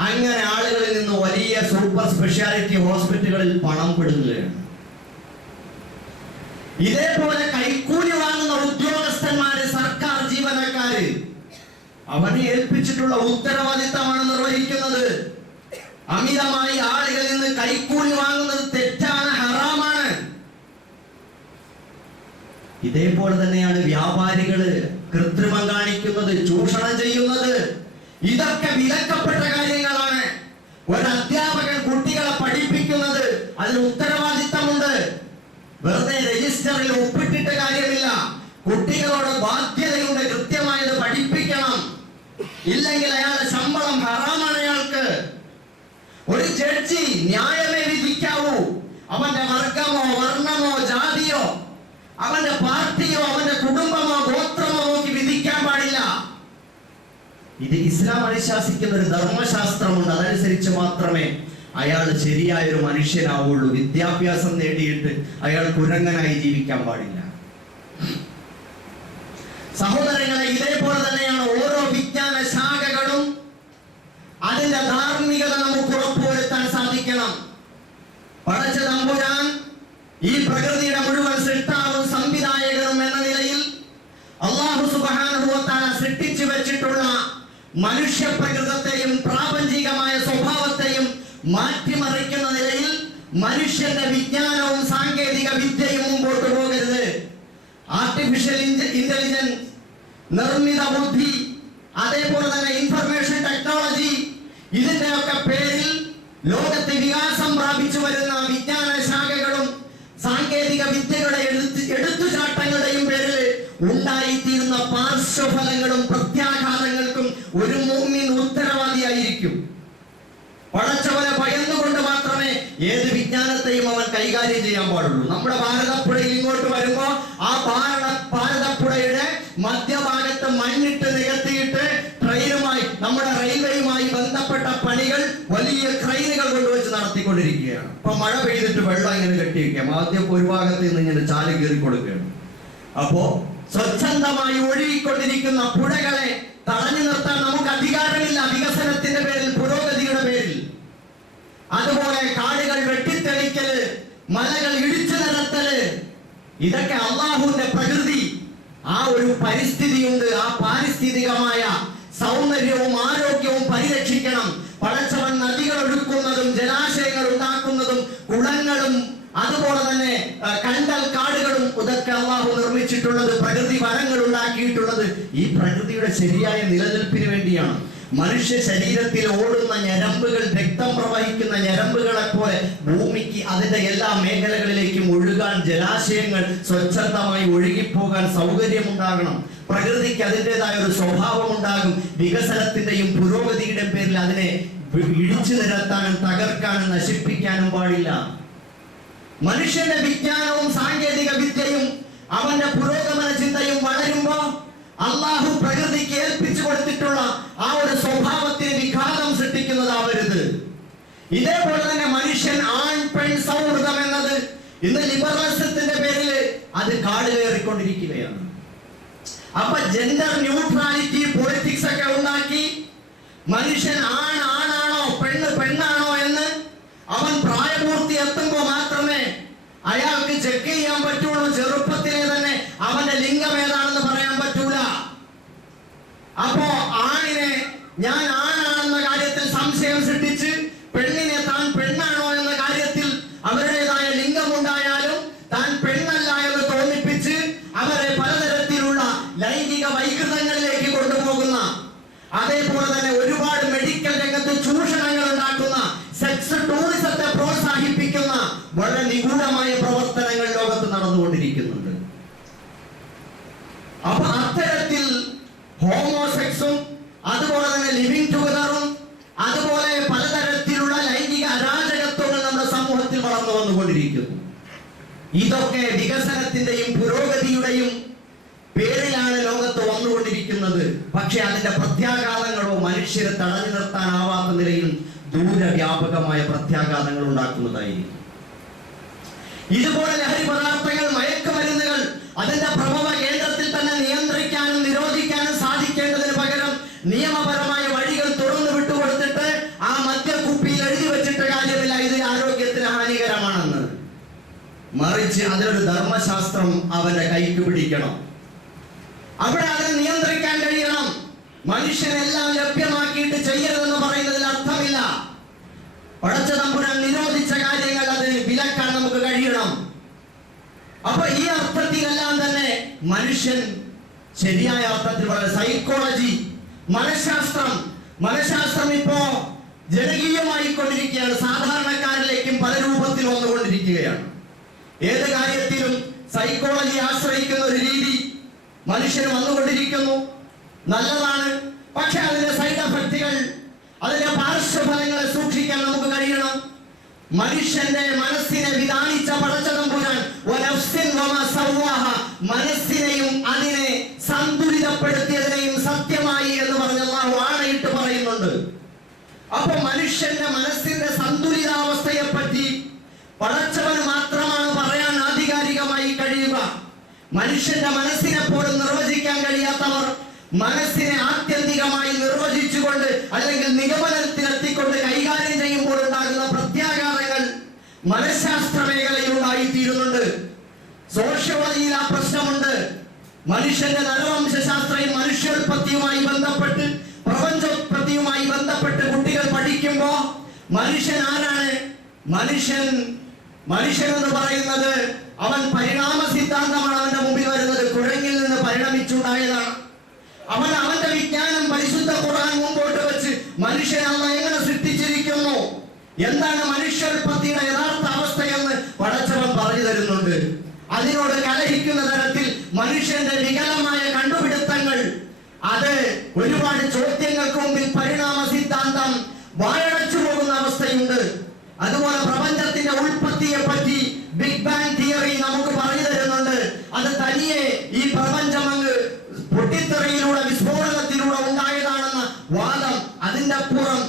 അങ്ങനെ ആളുകളിൽ നിന്ന് വലിയ സൂപ്പർ സ്പെഷ്യാലിറ്റി ഹോസ്പിറ്റലുകളിൽ പണം പിടുങ്ങുകയാണ്. ഇതേപോലെ കൈക്കൂലി വാങ്ങുന്ന ഉദ്യോഗസ്ഥന്മാര്, സർക്കാർ ജീവനക്കാര്, അവനെ ഏൽപ്പിച്ചിട്ടുള്ള ഉത്തരവാദിത്തമാണ് നിർവഹിക്കുന്നത്. അമിതമായി ആളുകളിൽ നിന്ന് കൈക്കൂലി വാങ്ങുന്നത് തെറ്റാണ്, ഹറാമാണ്. ഇതേപോലെ തന്നെയാണ് വ്യാപാരികള് കൃത്രിമം കാണിക്കുന്നത്, ചൂഷണം ചെയ്യുന്നത്. ഇതൊക്കെ വിലക്കപ്പെട്ട കാര്യങ്ങളാണ്. ഒരു അധ്യാപകൻ കുട്ടികളെ പഠിപ്പിക്കുന്നത് അതിന് ഉത്തരവാദിത്തമുണ്ട്. വെറുതെ രജിസ്റ്ററിൽ ഒപ്പിട്ടിട്ട് കാര്യമില്ല. കുട്ടികളോട് ബാധ്യതയുണ്ട്, കൃത്യമായത് പഠിപ്പിക്കണം. ഇല്ലെങ്കിൽ അയാളുടെ ശമ്പളം ഹറാമാണ് അയാൾക്ക്. ഒരു ജഡ്ജി ന്യായമേ വിധിക്കാവൂ. അവന്റെ വർഗമോ വർണ്ണമോ ജാതിയോ അവന്റെ പാർട്ടിയോ അവന്റെ കുടുംബമോ ഗോത്രമോ നോക്കി വിധിക്കാൻ പാടില്ല. ഇത് ഇസ്ലാം അനുശാസിക്കുന്ന ഒരു ധർമ്മശാസ്ത്രമുണ്ട്. അതനുസരിച്ച് മാത്രമേ അയാൾ ശരിയായ ഒരു മനുഷ്യനാവുള്ളൂ. വിദ്യാഭ്യാസം നേടിയിട്ട് അയാൾ കുരങ്ങനായി ജീവിക്കാൻ പാടില്ല. സഹോദരങ്ങളെ, ഇതേപോലെ തന്നെയാണ് ഓരോ വിജ്ഞാന ശാഖകളും. അതിന്റെ ധാർമ്മികത നമുക്ക് ഉറപ്പുവരുത്താൻ സാധിക്കണം. പടച്ച തമ്പുരാൻ ഈ പ്രകൃതിയുടെ മുഴുവൻ സൃഷ്ടാവും സംവിധായകനും എന്ന നിലയിൽ അല്ലാഹു സുബ്ഹാനഹു വ തആല സൃഷ്ടിച്ചു വെച്ചിട്ടുള്ള മനുഷ്യ പ്രകൃതത്തെയും പ്രാപഞ്ചികമായ സ്വഭാവത്തെയും മാറ്റിമറിക്കുന്ന നിലയിൽ മനുഷ്യന്റെ വിജ്ഞാനവും സാങ്കേതിക വിദ്യയും മുമ്പോട്ട് പോകരുത്. ആർട്ടിഫിഷ്യൽ ഇന്റലിജൻസ്, നിർമ്മിത ബുദ്ധി, അതേപോലെ തന്നെ ഇൻഫർമേഷൻ ടെക്നോളജി, ഇതിന്റെയൊക്കെ പേരിൽ ലോകത്തെ വികാസം പ്രാപിച്ചു വരുന്ന വിജ്ഞാന ശാഖകളും സാങ്കേതിക വിദ്യകളുടെ എടുത്തുചാട്ടങ്ങളുടെയും പേരിൽ ഉണ്ടായിത്തീരുന്ന പാർശ്വഫലങ്ങളും പ്രത്യാഘാതങ്ങൾക്കും ഒരു മുഅ്മിൻ ഉത്തരവാദിയായിരിക്കും. പടച്ചവനെ ഭയന്നുകൊണ്ട് മാത്രമേ ഏത് വിജ്ഞാനത്തെയും അവൻ കൈകാര്യം ചെയ്യാൻ പാടുള്ളൂ. നമ്മുടെ ഭാരതപ്പുഴയിൽ ഇങ്ങോട്ട് വരുമ്പോ ആ ഭാരതപ്പുഴയുടെ മധ്യഭാഗത്ത് മണ്ണിട്ട് നികത്തിയിട്ട് ട്രെയിനുമായി, നമ്മുടെ റെയിൽവേയുമായി ബന്ധപ്പെട്ട പണികൾ വലിയ ക്രെയിനുകൾ കൊണ്ടുവച്ച് നടത്തിക്കൊണ്ടിരിക്കുകയാണ്. ഇപ്പൊ മഴ പെയ്തിട്ട് വെള്ളം ഇങ്ങനെ കെട്ടിയിരിക്കുക, ആദ്യം ഒരു ഭാഗത്ത് നിന്ന് ഇങ്ങനെ ചാല് കയറി കൊടുക്കുകയാണ്. അപ്പോ സ്വച്ഛന്തമായി ഒഴുകിക്കൊണ്ടിരിക്കുന്ന പുഴകളെ തടഞ്ഞു നിർത്താൻ നമുക്ക് അധികാരമില്ല, വികസനത്തിന്റെ പേരിൽ, പുരോഗതിയുടെ പേരിൽ. അതുപോലെ കാടുകൾ വെട്ടിത്തെളിക്കല്, മലകൾ ഇടിച്ചു നിരത്തല്, ഇതൊക്കെ അള്ളാഹുവിന്റെ പ്രകൃതി. ആ ഒരു പരിസ്ഥിതിയുണ്ട്. ആ പാരിസ്ഥിതികമായ സൗന്ദര്യവും ആരോഗ്യവും പരിരക്ഷിക്കണം. പടച്ചവൻ നദികൾ ഒഴുക്കുന്നതും ജലാശയങ്ങൾ ഉണ്ടാക്കുന്നതും കുളങ്ങളും അതുപോലെ തന്നെ കണ്ടൽ കാടുകളും ഇതൊക്കെ അള്ളാഹു നിർമ്മിച്ചിട്ടുള്ളത്, പ്രകൃതി വനങ്ങൾ ഉണ്ടാക്കിയിട്ടുള്ളത് ഈ പ്രകൃതിയുടെ ശരിയായ നിലനിൽപ്പിന് വേണ്ടിയാണ്. മനുഷ്യ ശരീരത്തിൽ ഓടുന്ന ഞരമ്പുകൾ, രക്തം പ്രവഹിക്കുന്ന ഞരമ്പുകളെ പോലെ ഭൂമിക്ക് അതിന്റെ എല്ലാ മേഖലകളിലേക്കും ഒഴുകാൻ ജലാശയങ്ങൾ സ്വച്ഛന്തമായി ഒഴുകിപ്പോകാൻ സൗകര്യമുണ്ടാകണം. പ്രകൃതിക്ക് അതിൻ്റെതായ ഒരു സ്വഭാവം ഉണ്ടാകും. വികസനത്തിന്റെയും പുരോഗതിയുടെ പേരിൽ അതിനെ ഇടിച്ചു നിരത്താനും തകർക്കാനും നശിപ്പിക്കാനും പാടില്ല. മനുഷ്യന്റെ വിജ്ഞാനവും സാങ്കേതിക വിദ്യയും അവന്റെ പുരോഗമന ചിന്തയും വളരുമ്പോ അള്ളാഹു പ്രകൃതിക്ക് ഏൽപ്പിച്ചു കൊടുത്തിട്ടുള്ള ആ ഒരു സ്വഭാവത്തിന് വിഘാതം സൃഷ്ടിക്കുന്നതാവരുത്. ഇതേപോലെ തന്നെ മനുഷ്യൻ ആൺ പെൺ സൗഹൃദം എന്നത് ഇന്ന് ലിബറലിസത്തിന്റെ പേരിൽ അത് കാട് കയറിക്കൊണ്ടിരിക്കുകയാണ്. അപ്പൊ ജെൻഡർ ന്യൂട്രാലിറ്റി പൊളിറ്റിക്സ് ഒക്കെ ഉണ്ടാക്കി മനുഷ്യൻ ആണാണോ പെണ്ണ് പെണ്ണാണോ എന്ന് അവൻ പ്രായപൂർത്തി എത്തുമ്പോ മാത്രമേ അയാൾക്ക് ചെക്ക് ചെയ്യാൻ പറ്റുള്ളൂ. ചെറുപ്പത്തിലെ തന്നെ അവന്റെ ലിംഗം ഏതാണെന്ന് പറയാൻ പറ്റൂല. അപ്പോ ആണിനെ ഞാൻ ആണാണെന്ന കാര്യത്തിൽ സംശയം സൃഷ്ടിച്ച് പെണ്ണിനെ താൻ പെണ്ണാണോ എന്ന കാര്യത്തിൽ അവരുടേതായ ലിംഗമുണ്ടായാലും താൻ പെണ്ണല്ല എന്ന് തോന്നിപ്പിച്ച് അവരെ പലതരത്തിലുള്ള ലൈംഗിക വൈകൃതങ്ങളിലേക്ക് കൊണ്ടുപോകുന്ന, അതേപോലെ തന്നെ ഒരുപാട് മെഡിക്കൽ രംഗത്ത് ചൂഷണങ്ങൾ ഉണ്ടാക്കുന്ന, സെക്സ് ടൂറിസത്തെ പ്രോത്സാഹിപ്പിക്കുന്ന വളരെ നിഗൂഢമായ പ്രവർത്തനങ്ങൾ ലോകത്ത് നടന്നുകൊണ്ടിരിക്കുന്നുണ്ട്. അപ്പൊ അത്തരത്തിൽ ഹോമോസെക്സും അതുപോലെ തന്നെ ലിവിംഗ് ടുഗദറും അതുപോലെ പലതരത്തിലുള്ള ലൈംഗിക അരാജകത്വങ്ങൾ നമ്മുടെ സമൂഹത്തിൽ വളർന്നു വന്നുകൊണ്ടിരിക്കുന്നു. ഇതൊക്കെ വികസനത്തിന്റെയും പുരോഗതിയുടെയും പേരിലാണ് ലോകത്ത് വന്നുകൊണ്ടിരിക്കുന്നത്. പക്ഷെ അതിന്റെ പ്രത്യാഘാതങ്ങളോ മനുഷ്യരെ തടഞ്ഞു നിർത്താനാവാത്ത നിലയിൽ ദൂരവ്യാപകമായ പ്രത്യാഘാതങ്ങൾ ഉണ്ടാക്കുന്നതായിരിക്കും. ഇതുപോലെ ലഹരി പദാർത്ഥങ്ങൾ, മയക്കുമരുന്നുകൾ അതിന്റെ പ്രഭവ കേന്ദ്രത്തിൽ തന്നെ നിയന്ത്രിക്കാനും നിരോധിക്കാനും സാധിക്കേണ്ടതിന് പകരം നിയമപരമായ വഴികൾ തുറന്നു വിട്ടുകൊടുത്തിട്ട് ആ മദ്യക്കുപ്പിയിൽ എഴുതി വെച്ചിട്ട് കാര്യമില്ല ഇത് ആരോഗ്യത്തിന് ഹാനികരമാണെന്ന്. മറിച്ച് അതിനൊരു ധർമ്മശാസ്ത്രം അവന്റെ കൈക്ക് പിടിക്കണം. അവിടെ അതിനെ നിയന്ത്രിക്കാൻ കഴിയണം. മനുഷ്യനെല്ലാം ലഭ്യമാക്കിയിട്ട് ചെയ്യരുതെന്ന് പറയുന്നതിൽ അർത്ഥമില്ല. പടച്ച തമ്പുരാൻ നിരോധിച്ച കാര്യങ്ങൾ അത് വിലക്കാൻ നമുക്ക് കഴിയണം. അപ്പൊ ഈ അർത്ഥത്തിലെല്ലാം തന്നെ മനുഷ്യൻ ശരിയായ അർത്ഥത്തിൽ വളരെ സൈക്കോളജി, മനഃശാസ്ത്രം ഇപ്പോ ജനകീയമായി കൊണ്ടിരിക്കുകയാണ്. സാധാരണക്കാരിലേക്കും പല രൂപത്തിൽ വന്നുകൊണ്ടിരിക്കുകയാണ്. ഏത് കാര്യത്തിലും സൈക്കോളജി ആശ്രയിക്കുന്ന ഒരു രീതി മനുഷ്യന് വന്നുകൊണ്ടിരിക്കുന്നു. നല്ലതാണ്, പക്ഷെ അതിന്റെ സൈഡ് എഫക്റ്റുകൾ, അതിന്റെ പാർശ്വഫലങ്ങളെ സൂക്ഷിക്കാൻ നമുക്ക് കഴിയണം. മനുഷ്യന്റെ മനസ്സിനെ വിധാനിച്ച പടച്ചതമ്പുരാൻ മനസ്സിനെയും അതിനെ സന്തുലിതപ്പെടുത്തിയതിനെയും സത്യമായി എന്ന് പറഞ്ഞ അല്ലാഹു ആണയിട്ട് പറയുന്നുണ്ട്. അപ്പൊ മനുഷ്യന്റെ മനസ്സിന്റെ സന്തുലിതാവസ്ഥയെ പറ്റി പടച്ചവന് മാത്രമാണ് പറയാൻ ആധികാരികമായി കഴിയുക. മനുഷ്യന്റെ മനസ്സിനെ പോലും നിർവചിക്കാൻ കഴിയാത്തവർ മനസ്സിനെ ആത്യന്തികമായി നിർവചിച്ചുകൊണ്ട് അല്ലെങ്കിൽ നിഗമനത്തിലെത്തിക്കൊണ്ട് കൈകാര്യം ചെയ്യുമ്പോൾ ഉണ്ടാകുന്ന പ്രത്യാഘാതങ്ങൾ മനഃശാസ്ത്ര മേഖലയിൽ ഉണ്ടായിത്തീരുന്നുണ്ട്. സോഷ്യോളജിയിൽ ആ പ്രശ്നമുണ്ട്. മനുഷ്യന്റെ നരവംശാസ്ത്രയും മനുഷ്യോത്പത്തിയുമായി ബന്ധപ്പെട്ട് പ്രപഞ്ചോത്പത്തിയുമായി ബന്ധപ്പെട്ട് കുട്ടികൾ പഠിക്കുമ്പോ മനുഷ്യൻ ആരാണ്? മനുഷ്യൻ എന്ന് പറയുന്നത് അവൻ പരിണാമ സിദ്ധാന്തമാണ് അവന്റെ മുമ്പിൽ വരുന്നത്. കുരങ്ങിൽ നിന്ന് പരിണമിച്ചുണ്ടായതാണ്. അവന്റെ വിജ്ഞാനം പരിശുദ്ധ ഖുർആൻ മുമ്പോട്ട് വെച്ച് മനുഷ്യനെ അല്ലാഹു എങ്ങനെ സൃഷ്ടിച്ചിരിക്കുന്നു, എന്താണ് മനുഷ്യോത്പത്തിയുടെ യഥാർത്ഥ അവസ്ഥയെന്ന് പടച്ചവൻ പറഞ്ഞു തരുന്നുണ്ട്. അതിനോട് കലഹിക്കുന്ന തരത്തിൽ മനുഷ്യന്റെ വികലമായ കണ്ടുപിടുത്തങ്ങൾ, അത് ഒരുപാട് ചോദ്യങ്ങൾക്ക് മുമ്പിൽ പരിണാമ സിദ്ധാന്തം വായടച്ചു പോകുന്ന അവസ്ഥയുണ്ട്. അതുപോലെ പ്രപഞ്ചത്തിന്റെ ഉൽപ്പത്തിയെ പറ്റി ബിഗ് ബാങ് തിയറി നമുക്ക് പറഞ്ഞു തരുന്നുണ്ട്. അത് തനിയെ ഈ പ്രപഞ്ചം അങ്ങ് പൊട്ടിത്തെറിയിലൂടെ വിസ്ഫോടനത്തിലൂടെ ഉണ്ടായതാണെന്ന വാദം, അതിന്റെ അപ്പുറം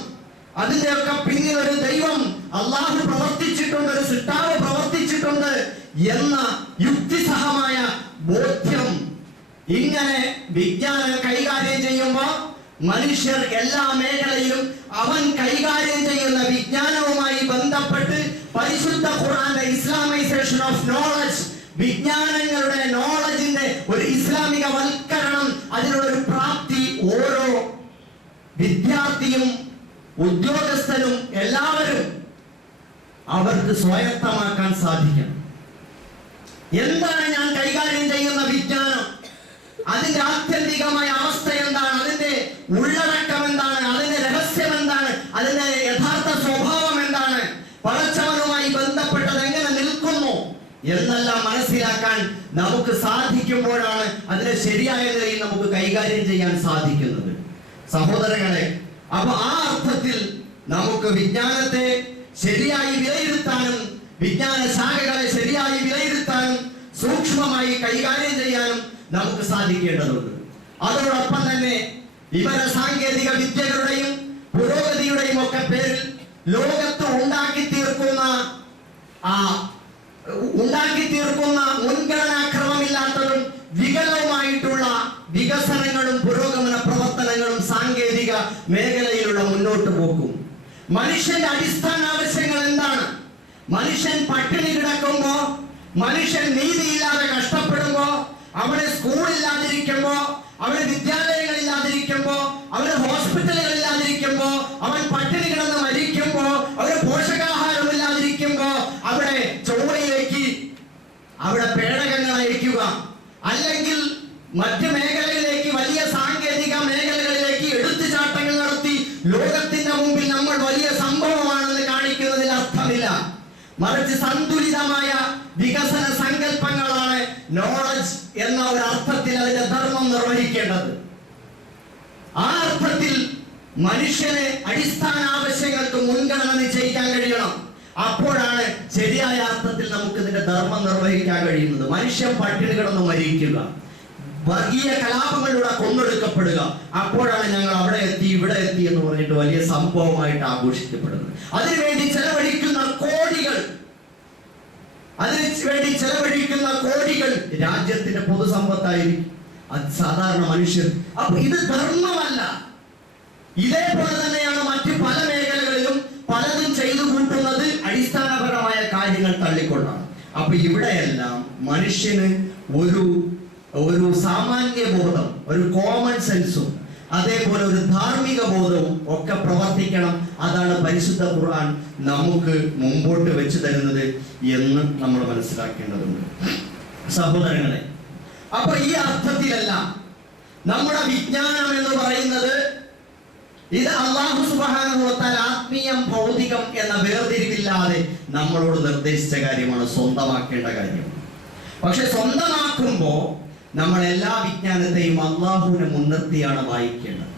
അതിന്റെയൊക്കെ പിന്നിൽ ഒരു ദൈവം അല്ലാഹു പ്രവർത്തിച്ചിട്ടുണ്ട്, ഒരു സൃഷ്ടാവ് പ്രവർത്തിച്ചിട്ടുണ്ട് എന്ന യുക്തിസഹമായ ബോധ്യം. ഇങ്ങനെ വിജ്ഞാനം കൈകാര്യം ചെയ്യുമ്പോൾ മനുഷ്യർ എല്ലാ മേഖലയിലും അവൻ കൈകാര്യം ചെയ്യുന്ന വിജ്ഞാനവുമായി ബന്ധപ്പെട്ട് പരിശുദ്ധ ഖുർആന്റെ ഇസ്ലാമൈസേഷൻ ഓഫ് നോളജ്, വിജ്ഞാനങ്ങളുടെ നോളജിന്റെ ഒരു ഇസ്ലാമിക വൽക്കരണം, അതിനുള്ളൊരു പ്രാപ്തി ഓരോ വിദ്യാർത്ഥിയും ഉദ്യോഗസ്ഥനും എല്ലാവരും അവർക്ക് സ്വായത്തമാക്കാൻ സാധിക്കണം. എന്താണ് ഞാൻ കൈകാര്യം ചെയ്യുന്ന വിജ്ഞാനം, അതിന്റെ ആത്യന്തികമായ അവസ്ഥ എന്താണ്, അതിന്റെ ഉള്ളടക്കം എന്താണ്, അതിന്റെ രഹസ്യം എന്താണ്, അതിന്റെ യഥാർത്ഥ സ്വഭാവം എന്താണ്, പടച്ചവനുമായി ബന്ധപ്പെട്ടത് എങ്ങനെ നിൽക്കുന്നു എന്നെല്ലാം മനസ്സിലാക്കാൻ നമുക്ക് സാധിക്കുമ്പോഴാണ് അതിനെ ശരിയായ നിലയിൽ നമുക്ക് കൈകാര്യം ചെയ്യാൻ സാധിക്കുന്നത്. സഹോദരങ്ങളെ, അപ്പൊ ആ അർത്ഥത്തിൽ നമുക്ക് വിജ്ഞാനത്തെ ശരിയായി വിലയിരുത്താനും വിജ്ഞാന ശാഖകളെ ശരിയായി വിലയിരുത്താനും സൂക്ഷ്മമായി കൈകാര്യം ചെയ്യാനും നമുക്ക് സാധിക്കേണ്ടതുണ്ട്. അതോടൊപ്പം തന്നെ വിവര സാങ്കേതിക വിദ്യകളുടെയും പുരോഗതിയുടെയും ഒക്കെ പേരിൽ ലോകത്ത് ഉണ്ടാക്കി തീർക്കുന്ന മുൻഗണനാക്രമമില്ലാത്തതും വികലവുമായിട്ടുള്ള വികസനങ്ങളും പുരോഗമന പ്രവർത്തനങ്ങളും സാങ്കേതിക മേഖലയിലുള്ള മുന്നോട്ട് പോക്കും. മനുഷ്യന്റെ അടിസ്ഥാന ആവശ്യങ്ങൾ എന്താണ്? മനുഷ്യൻ പട്ടിണി കിടക്കുമ്പോ, മനുഷ്യൻ നീതിയില്ലാതെ കഷ്ടപ്പെടുമ്പോ, അവന് സ്കൂളില്ലാതിരിക്കുമ്പോ, അവന് വിദ്യാലയങ്ങളില്ലാതിരിക്കുമ്പോ, അവന് ഹോസ്പിറ്റലുകളില്ലാതിരിക്കുമ്പോ, അവൻ പട്ടിണി കിടന്ന് മരിക്കുമ്പോ, അവന് പോഷകാഹാരമില്ലാതിരിക്കുമ്പോ അവിടെ ചൊവ്വയിലേക്ക് അവിടെ പേടകങ്ങൾ അയക്കുക, അല്ലെങ്കിൽ മറ്റു മേഖലകളിലേക്ക്, വലിയ സാങ്കേതിക മേഖലകളിലേക്ക് എടുത്തുചാട്ടങ്ങൾ നടത്തി ലോകത്തിന്റെ മുമ്പിൽ നമ്മൾ വലിയ സംഭവമാണെന്ന് കാണിക്കുന്നതിൽ അർത്ഥമില്ല. മറിച്ച് സന്തുലിതമായ വികസന സങ്കല്പങ്ങളാണ് നോളജ് എന്ന ഒരു അർത്ഥത്തിൽ അതിന്റെ ധർമ്മം നിർവഹിക്കേണ്ടത്. ആ അർത്ഥത്തിൽ മനുഷ്യന് അടിസ്ഥാന ആവശ്യങ്ങൾക്ക് മുൻഗണന നിശ്ചയിക്കാൻ കഴിയണം. അപ്പോഴാണ് ശരിയായ അർത്ഥത്തിൽ നമുക്ക് ഇതിന്റെ ധർമ്മം നിർവഹിക്കാൻ കഴിയുന്നത്. മനുഷ്യൻ പട്ടിണി കിടന്ന് മരിക്കുക, വർഗീയ കലാപങ്ങളിലൂടെ കൊന്നൊടുക്കപ്പെടുക, അപ്പോഴാണ് ഞങ്ങൾ അവിടെ എത്തി ഇവിടെ എത്തി എന്ന് പറഞ്ഞിട്ട് വലിയ സംഭവമായിട്ട് ആഘോഷിക്കപ്പെടുന്നത്. അതിനുവേണ്ടി ചെലവഴിക്കുന്ന കോടികൾ രാജ്യത്തിന്റെ പൊതുസമ്പത്തായിരിക്കും. അത് സാധാരണ മനുഷ്യർ. അപ്പൊ ഇത് ധർമ്മമല്ല. ഇതേപോലെ തന്നെയാണ് മറ്റു പല മേഖലകളിലും പലതും ചെയ്തു കൂട്ടുന്നത് അടിസ്ഥാനപരമായ കാര്യങ്ങൾ തള്ളിക്കൊണ്ടാണ്. അപ്പൊ ഇവിടെയെല്ലാം മനുഷ്യന് ഒരു സാമാന്യ ബോധം, ഒരു കോമൺ സെൻസും അതേപോലെ ഒരു ധാർമ്മിക ബോധവും ഒക്കെ പ്രവർത്തിക്കണം. അതാണ് പരിശുദ്ധ ഖുർആൻ നമുക്ക് മുമ്പോട്ട് വെച്ച് തരുന്നത് എന്ന് നമ്മൾ മനസ്സിലാക്കേണ്ടതുണ്ട്. സഹോദരങ്ങളെ, അപ്പൊ ഈ അർത്ഥത്തിലല്ല നമ്മുടെ വിജ്ഞാനം എന്ന് പറയുന്നത് ഇത് അല്ലാഹു സുബ്ഹാനഹു വ തആല ആത്മീയം ഭൗതികം എന്ന വേർതിരിവില്ലാതെ നമ്മളോട് നിർദ്ദേശിച്ച കാര്യമാണ്, സ്വന്തമാക്കേണ്ട കാര്യമാണ്. പക്ഷെ സ്വന്തമാക്കുമ്പോൾ നമ്മൾ എല്ലാ വിജ്ഞാനത്തെയും അള്ളാഹുവിനെ മുൻനിർത്തിയാണ് വായിക്കേണ്ടത്.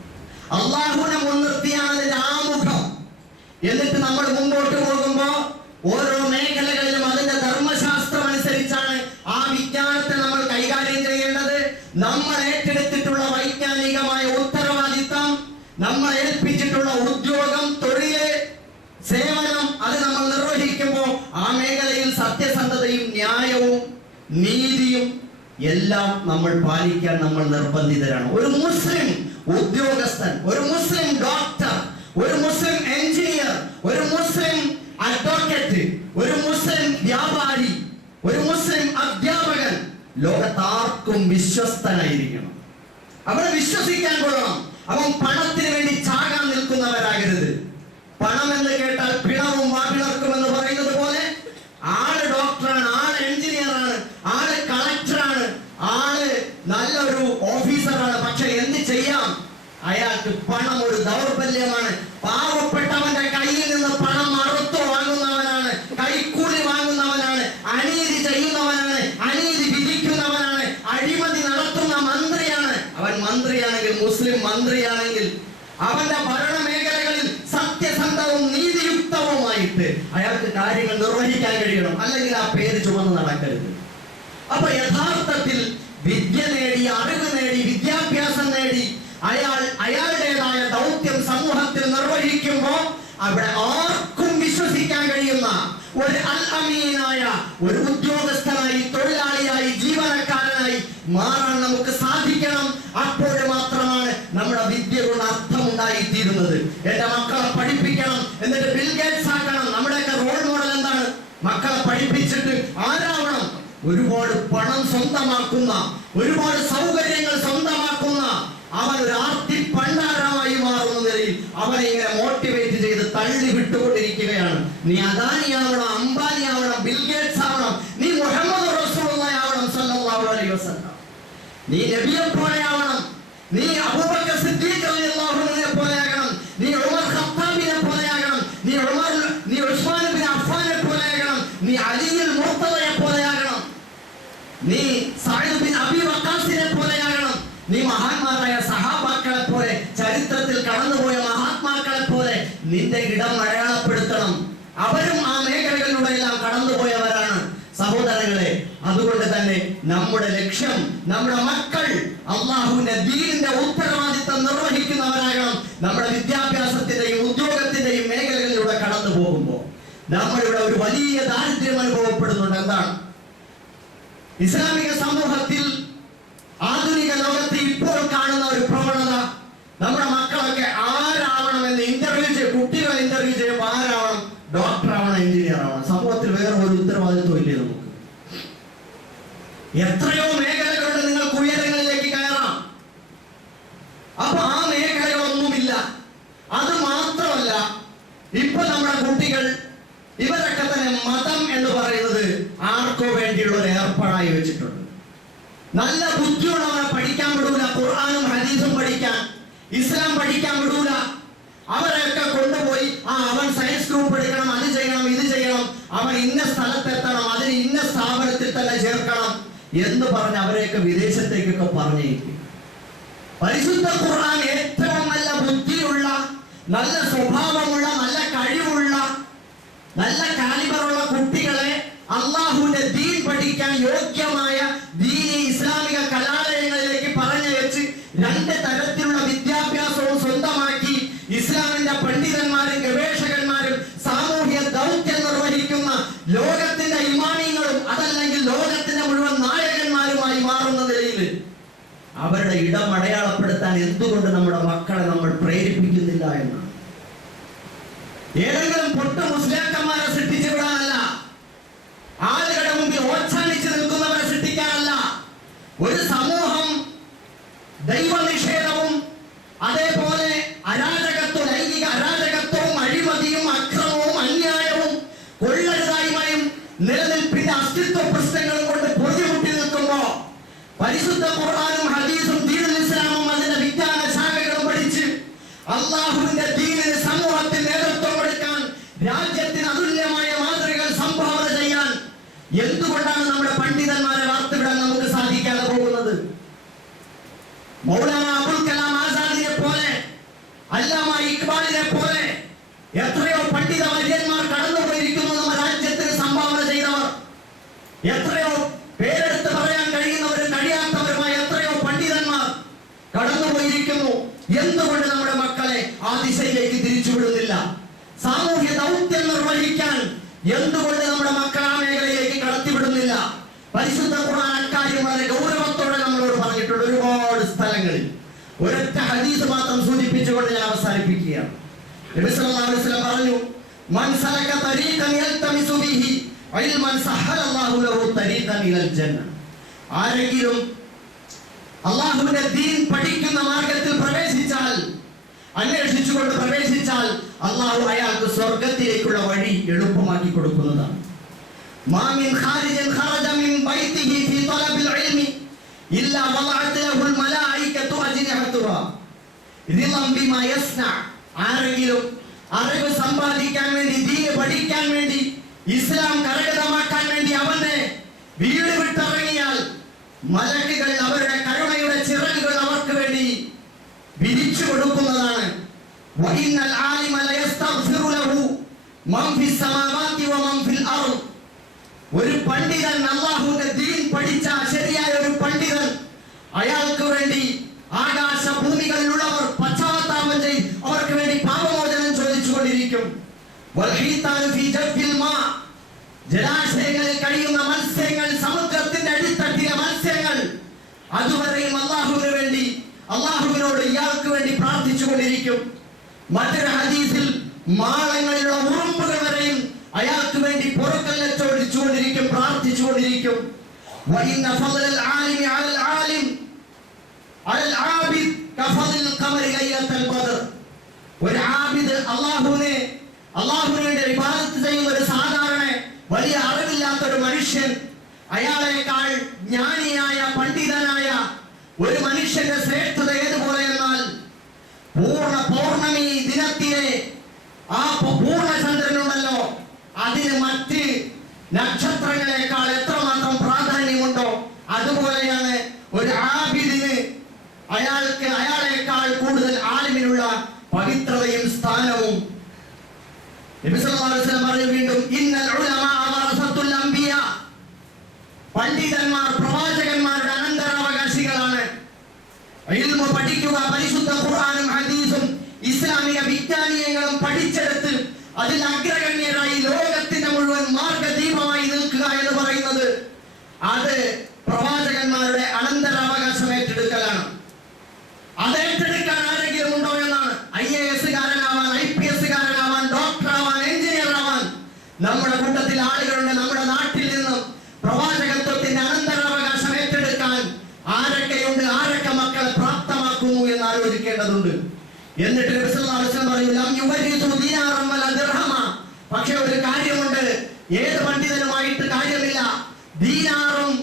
അള്ളാഹുവിനെ മുൻനിർത്തിയാണ് അതിന്റെ ആമുഖം. എന്നിട്ട് നമ്മൾ മുമ്പോട്ട് പോകുമ്പോൾ ഓരോ മേഖലകളിലും അതിന്റെ ധർമ്മശാസ്ത്രം അനുസരിച്ചാണ് ആ വിജ്ഞാനത്തെ നമ്മൾ കൈകാര്യം ചെയ്യേണ്ടത്. നമ്മൾ ഏറ്റെടുത്തിട്ടുള്ള വൈജ്ഞാനികമായ ഉത്തരവാദിത്തം, നമ്മൾ ഏൽപ്പിച്ചിട്ടുള്ള ഉദ്യോഗം, തൊഴില്, സേവനം, അത് നമ്മൾ നിർവഹിക്കുമ്പോൾ ആ മേഖലയിൽ സത്യസന്ധതയും ന്യായവും നീതിയും എല്ലാം നമ്മൾ പാലിക്കാൻ നമ്മൾ നിർബന്ധിതരാണ്. ഒരു മുസ്ലിം ഉദ്യോഗസ്ഥൻ, ഒരു മുസ്ലിം ഡോക്ടർ, ഒരു മുസ്ലിം എഞ്ചിനീയർ, ഒരു മുസ്ലിം അഡ്വക്കേറ്റ്, ഒരു മുസ്ലിം വ്യാപാരി, ഒരു മുസ്ലിം അധ്യാപകൻ ലോകത്താർക്കും വിശ്വസ്തനായിരിക്കണം. അവരെ വിശ്വസിക്കാൻ കൊള്ളണം. അവൻ പണത്തിന് വേണ്ടി ചാകാൻ നിൽക്കുന്നവരാകരുത്. പണം എന്ന് കേട്ടാൽ പിണവും വാപിളർക്കും എന്ന് പറയുന്നത് പോലെ ആള് ഡോക്ടറാണ്, ആള് എഞ്ചിനീയറാണ്, ആള് കളക്ടറാണ്, ആള് നല്ലൊരു ഓഫീസറാണ്, പക്ഷെ എന്ത് ചെയ്യാം, അയാൾക്ക് പണം ഒരു ദൗർബല്യമാണ്. പാവപ്പെട്ടവന്റെ കയ്യിൽ നിന്ന് പണം മറുത്തു വാങ്ങുന്നവനാണ്, കൈക്കൂലി വാങ്ങുന്നവനാണ്, അനീതി ചെയ്യുന്നവനാണ്, അനീതി വിധിക്കുന്നവനാണ്, അഴിമതി നടത്തുന്ന മന്ത്രിയാണ്. അവൻ മന്ത്രിയാണെങ്കിൽ, മുസ്ലിം മന്ത്രിയാണെങ്കിൽ, അവന്റെ ഭരണ മേഖലകളിൽ സത്യസന്ധവും നീതിയുക്തവുമായിട്ട് അയാൾക്ക് കാര്യങ്ങൾ നിർവഹിക്കാൻ കഴിയണം. അല്ലെങ്കിൽ ആ പേര് ചുമന്ന് നടക്കരുത്. അപ്പൊ യഥാർത്ഥത്തിൽ വിദ്യ നേടി, അറിവ് നേടി, വിദ്യാഭ്യാസം നേടി അയാളുടേതായ ദൗത്യം സമൂഹത്തിൽ നിർവഹിക്കുമ്പോൾ അവിടെ ആർക്കും വിശ്വസിക്കാൻ കഴിയുന്ന ഒരു അൽ അമീനായ ഒരു ഉദ്യോഗസ്ഥനായി, തൊഴിലാളിയായി, ജീവനക്കാരനായി മാറാൻ നമുക്ക് സാധിക്കണം. അപ്പോൾ മാത്രമാണ് നമ്മുടെ വിദ്യ കൊണ്ട് അർത്ഥമുണ്ടായിത്തീരുന്നത്. എന്റെ മക്കളെ പഠിപ്പിക്കണം, എന്നിട്ട് ബിൽ ഗേറ്റ്സ് ആക്കണം. നമ്മുടെയൊക്കെ റോൾ മോഡൽ എന്താണ്? മക്കളെ പഠിപ്പിച്ചിട്ട് ആരാവണം? ഒരുപാട് പണം സ്വന്തമാക്കുന്ന, ഒരുപാട് സൗകര്യങ്ങൾ സ്വന്തമാക്കുന്ന, അവൻ ഒരു ആർത്തി പണ്ടാരമായി മാറുന്ന നിലയിൽ അവനെ ഇങ്ങനെ മോട്ടിവേറ്റ് ചെയ്ത് തള്ളി വിട്ടുകൊണ്ടിരിക്കുകയാണ്. നീ അദാനിയാവണം, അംബാനിയാവണം, ബിൽ ഗേറ്റ്സ് ആവണം, നീ മുഹമ്മദ് റസൂലുള്ളാഹി ആവണം സല്ലല്ലാഹു അലൈഹി വസല്ലം, നീ നബിയെ പോലെയാവണം, നീ അബൂബക്കർ സിദ്ദീഖ് റളിയല്ലാഹു അൻഹുവിനെ പോലെയാകണം, നീ ഉമർ ഖത്താബിനെ പോലെയാകണം, നീ ഉസ്മാൻ ബിൻ അഫ്ഫാനെ പോലെയാകണം, നീ അലിയുൽ മുർത്തദയെ പോലെയാകണം, നീ സഅദ് ബിൻ അബി വഖാസിനെ പോലെയാകണം, നീ മഹാന്മാരായ സഹാബാക്കളെ പോലെ, ചരിത്രത്തിൽ കടന്നുപോയ മഹാത്മാക്കളെ പോലെ നിന്റെ ഇടം അടയാളപ്പെടുത്തണം. അവരും ആ മേഖലകളിലൂടെ എല്ലാം കടന്നുപോയവരാണ് സഹോദരങ്ങളെ. അതുകൊണ്ട് തന്നെ നമ്മുടെ ലക്ഷ്യം, നമ്മുടെ മക്കൾ അള്ളാഹുവിന്റെ ദീനിന്റെ ഉത്തരവാദിത്തം നിർവഹിക്കുന്നവരാകണം. നമ്മുടെ വിദ്യാഭ്യാസത്തിന്റെയും ഉദ്യോഗത്തിന്റെയും മേഖലകളിലൂടെ കടന്നു പോകുമ്പോൾ നമ്മളിവിടെ ഒരു വലിയ ദാരിദ്ര്യം അനുഭവപ്പെടുന്നുണ്ട്. എന്താണ്? ഇസ്ലാമിക സമൂഹത്തിൽ, ആധുനിക ലോകത്ത് ഇപ്പോൾ കാണുന്ന ഒരു പ്രവണത, നമ്മുടെ മക്കളൊക്കെ ആരാവണമെന്ന് കുട്ടികളെ ഇന്റർവ്യൂ ചെയ്യുമ്പോൾ ആരാവണം? ഡോക്ടർ ആവണം, എഞ്ചിനീയർ ആവണം. സമൂഹത്തിൽ വേറെ ഒരു ഉത്തരവാദിത്വം ഇല്ലേ നമുക്ക്? എത്രയോ മേഖലകളുണ്ട്, നിങ്ങൾക്ക് ഉയരങ്ങളിലേക്ക് കയറാം. അപ്പൊ ആ മേഖലകളൊന്നുമില്ല. അത് മാത്രമല്ല, ഇപ്പൊ നമ്മുടെ കുട്ടികൾ ഇവരൊക്കെ തന്നെ മതം എന്ന് പറയുന്നത് ആർക്കോ വേണ്ടിയുള്ള ഒരു ഏർപ്പാടായി വെച്ചിട്ടുണ്ട്. നല്ല ബുദ്ധിയുള്ളവരെ പഠിക്കാൻ വിടൂല, ഖുർആനും ഹദീസും പഠിക്കാൻ, ഇസ്ലാം പഠിക്കാൻ വിടൂല. അവരെയൊക്കെ കൊണ്ടുപോയി അവൻ സയൻസ് ഗ്രൂപ്പ് എടുക്കണം, അത് ചെയ്യണം, ഇത് ചെയ്യണം, അവൻ ഇന്ന സ്ഥലത്തെത്തണം, അതിന് ഇന്ന സ്ഥാപനത്തിൽ തന്നെ ചേർക്കണം എന്ന് പറഞ്ഞ് അവരെയൊക്കെ വിദേശത്തേക്കൊക്കെ പറഞ്ഞേക്കും. പരിശുദ്ധ ഖുർആൻ ഏറ്റവും നല്ല ബുദ്ധിയുള്ള, നല്ല സ്വഭാവമുള്ള, നല്ല കഴിവുള്ള, നല്ല കാലിബറുള്ള കുട്ടികളെ അള്ളാഹുവിന്റെ ദീൻ പഠിക്കാൻ യോഗ്യമായ ദീനി ഇസ്ലാമിക കലാലയങ്ങളിലേക്ക് പറഞ്ഞയച്ച് രണ്ട് തരത്തിലുള്ള വിദ്യാഭ്യാസവും സ്വന്തമാക്കി ഇസ്ലാമിന്റെ പണ്ഡിതന്മാരും ഗവേഷകന്മാരും സാമൂഹ്യ ദൗത്യം നിർവഹിക്കുന്ന ലോകത്തിന്റെ ഇമാമിങ്ങളും അതല്ലെങ്കിൽ ലോകത്തിന്റെ മുഴുവൻ നായകന്മാരുമായി മാറുന്ന നിലയിൽ അവരുടെ ഇടം അടയാളപ്പെടുത്താൻ എന്തുകൊണ്ട് നമ്മുടെ മക്കളെ നമ്മൾ പ്രേരിപ്പിക്കുന്നില്ല എന്നാണ്. ഏതെങ്കിലും പൊട്ട മുസ്ലിംമാരെ സൃഷ്ടിച്ചു വിടാനല്ല, ആളുകളുടെ മുമ്പിൽ ഓച്ചാനിച്ച് നിൽക്കുന്നവരെ സൃഷ്ടിക്കാനല്ല. ഒരു സമൂഹം ദൈവനിഷേധവും അതേപോലെ അരാജകത്വം, ലൈംഗിക അരാജകത്വവും അഴിമതിയും അക്രമവും അന്യായവും കൊള്ളരുതായ്മയും നിലനിൽപ്പിന്റെ അസ്തിത്വ പ്രശ്നങ്ങളും കൊണ്ട് പൊറുതിമുട്ടി നിൽക്കുമ്പോ പരിശുദ്ധ ഖുർആനും ഹദീസും ദീനുൽ ഇസ്ലാമും അതിന്റെ വിജ്ഞാന ശാഖകളും പഠിച്ച് അള്ളാഹുവിന്റെ ദീനിന് സമൂഹത്തിൽ നേതൃത്വം കൊടുക്കാൻ, രാജ്യത്തിന് അതുല്യമായ മാതൃകകൾ സംഭാവന ചെയ്യാൻ എന്തുകൊണ്ടാണ് നമ്മുടെ പണ്ഡിതന്മാരെ വാർത്തവിടാൻ നമുക്ക് സാധിക്കാതെ പോകുന്നത്? മൗലാന അബുൽ കലാം ആസാദിനെ പോലെ, അല്ലാമ ഇക്ബാലിനെ പോലെ എത്രയോ പണ്ഡിത വര്യന്മാർ കടന്നുപോയിരിക്കുന്നു. നമ്മുടെ രാജ്യത്തിന് സംഭാവന ചെയ്തവർ, എത്രയോ പേരെടുത്ത് പറയാൻ കഴിയുന്നവരും കഴിയാത്തവരുമായ എത്രയോ പണ്ഡിതന്മാർ കടന്നുപോയിരിക്കുന്നു. എന്തുകൊണ്ട് നമ്മുടെ മക്കളെ ആ ദിശയിലേക്ക് തിരിച്ചുവിടുന്നില്ല? സാമൂഹ്യ ദൗത്യം നിർവഹിക്കാൻ എന്തുകൊണ്ട് നമ്മുടെ മക്കൾ ആ മേഖലയിലേക്ക് കടത്തിവിടുന്നില്ല? പരിശുദ്ധ ഖുർആൻ അക്കാര്യം വളരെ ഗൗരവത്തോടെ നമ്മളോട് പറഞ്ഞിട്ടുണ്ട് ഒരുപാട് സ്ഥലങ്ങളിൽ. ഒരൊറ്റ ഹദീസ് മാത്രം സൂചിപ്പിച്ചുകൊണ്ട് ഞാൻ അവസാനിപ്പിക്കുകയാണ്. നബി സല്ലല്ലാഹു അലൈഹി വസല്ലം പറഞ്ഞു, മൻ സലക തരീഖൻ യൽതമിസു ബിഹി ഇൽമൻ സഹലല്ലാഹു ലഹു തരീഖൻ ഇലൽ ജന്ന. ആരെങ്കിലും അല്ലാഹുവിന്റെ ദീൻ പഠിക്കുന്ന മാർഗത്തിൽ പ്രവേശിച്ചാൽ, അന്വേഷിച്ചുകൊണ്ട് പ്രവേശിച്ചാൽ, അല്ലാഹു അയാൾക്ക് സ്വർഗ്ഗത്തിലേക്കുള്ള വഴി എളുപ്പമാക്കി കൊടുക്കുന്നതാണ്. മാ മിൻ ഖാരിജിൻ ഖറജ മിൻ ബൈതിഹി ഫീ തലബിൽ ഇൽമി ഇല്ലാ വളഅത് ലഹുൽ മലായികതു അജ്നിഹതുഹാ റിളൻ ബിമാ യസ്ന. ആരെങ്കിലും അറിവ് സമ്പാദിക്കാൻ വേണ്ടി, ദീൻ പഠിക്കാൻ വേണ്ടി, ഇസ്ലാം കരഗതമാക്കാൻ വേണ്ടി അവന്റെ വീട് വിട്ടിറങ്ങിയാൽ മലക്കുകൾ അവരുടെ കരുണയുടെ ചിറകുകൾ അവർക്ക് വേണ്ടി വിരിച്ചു കൊടുക്കുന്നതാണ്. വഇന്നൽ ആലിമ ലയസ്തഗ്ഫിറു ലഹു മൻ ഫിസ് സമാവാതി വമൻ ഫിൽ അർദ്. ഒരു പണ്ഡിതൻ, അല്ലാഹുവിന്റെ ദീൻ പഠിച്ച ശരിയായ ഒരു പണ്ഡിതൻ, അയാൾക്ക് വേണ്ടി ആകാശ ഭൂമികളിലുള്ളവർ പശ്ചാത്താപം ചെയ്ത് അവർക്ക് വേണ്ടി പാപമോചനം ചോദിച്ചുകൊണ്ടിരിക്കും. വൽഹീതാനു ഫീ ജഫിൽ മാ. ജലാശയങ്ങളിൽ കഴിയുന്ന മത്സ്യങ്ങൾ, സമുദ്രത്തിന്റെ അടിത്തട്ടിലെ മത്സ്യങ്ങൾ, അതുവരെയും അല്ലാഹുവിന് വേണ്ടി, അല്ലാഹുവിനോട് ഇയാൾക്ക് വേണ്ടി പ്രാർത്ഥിച്ചുകൊണ്ടിരിക്കും. മറ്റൊരു ഹദീസിൽ മാളങ്ങളിലുള്ള ഉറുമ്പുകൾ വരെയും അയാൾക്ക് വേണ്ടി പൊറുക്കലിനെ ചോദിച്ചുകൊണ്ടിരിക്കും, പ്രാർത്ഥിച്ചുകൊണ്ടിരിക്കും. വഇന്ന ഫളൽ ആലിമി അലൽ ആലിം അലൽ ആബിദ് കഫളൽ ഖമരി ലൈലത്തുൽ ബദർ. ഒരു ആബിദ്, അല്ലാഹുവിനെ വേണ്ടി ഇബാദത്ത് ചെയ്യുന്ന ഒരു സാധാരണ വലിയ അറിവില്ലാത്ത ഒരു മനുഷ്യൻ, അയാളെക്കാൾ ജ്ഞാനിയായ പണ്ഡിതനായ ഒരു മനുഷ്യന്റെ ശ്രേഷ്ഠത ഏതുപോലെ എന്നാൽ പൗർണമി ദിനത്തിലെ ആ പൂർണ്ണചന്ദ്രനുണ്ടല്ലോ, അതിന് മറ്റ് നക്ഷത്രങ്ങളെക്കാൾ എത്രമാത്രം പ്രാധാന്യമുണ്ടോ അതുപോലെയാണ് ഒരു ആബിദിന് അയാളെക്കാൾ കൂടുതൽ ആലിമിനുള്ള പവിത്രതയും സ്ഥാനവും. നബി സല്ലല്ലാഹു അലൈഹി വസല്ലം പറഞ്ഞു വീണ്ടും, ഇന്നൽ ഉലമാ വറസത്തുൽ അംബിയ. പണ്ഡിതന്മാർ പ്രവാചകന്മാരുടെ അനന്തരാവകാശികളാണ്. ഇൽമു പഠിക്കുക, പരിശുദ്ധ ഖുർആനും ഹദീസും ഇസ്ലാമിക വിജ്ഞാനീയങ്ങളും പഠിച്ചെടുത്ത് അതിൽ അഗ്രഗണ്യരായി ലോകത്തിന്റെ മുഴുവൻ മാർഗദീപമായി നിൽക്കുക എന്ന് പറയുന്നത് അത് പ്രവാചകന്മാരുടെ അനന്തരാവകാശം ഏറ്റെടുക്കലാണ്. അത് ഏറ്റെടുക്കാൻ ആരെങ്കിലും ഉണ്ടോ എന്നാണ്. IAS കാരനാവാൻ, IPS കാരനാവാൻ, ഡോക്ടറാവാൻ, എഞ്ചിനീയർ ആവാൻ നമ്മുടെ കൂട്ടത്തിൽ ആളുകളുണ്ട്. നമ്മുടെ നാട്ടിൽ നിന്നും പ്രവാചകത്വത്തിന്റെ അനന്തരാവകാശം ഏറ്റെടുക്കാൻ ആരൊക്കെയുണ്ട്, ആരൊക്കെ മക്കളെ പ്രാപ്തമാക്കുന്നു എന്ന് ആലോചിക്കേണ്ടതുണ്ട്. എന്നിട്ട് നബി സല്ലല്ലാഹു അലൈഹി വസല്ലം പറഞ്ഞു, ലം യുവരിസു ദീനാറൻ വല ദിർഹമ. പക്ഷേ ഒരു കാര്യമുണ്ട്, ഏത് പണ്ഡിതനുമായിട്ട് കാര്യമില്ല. ദീനാറും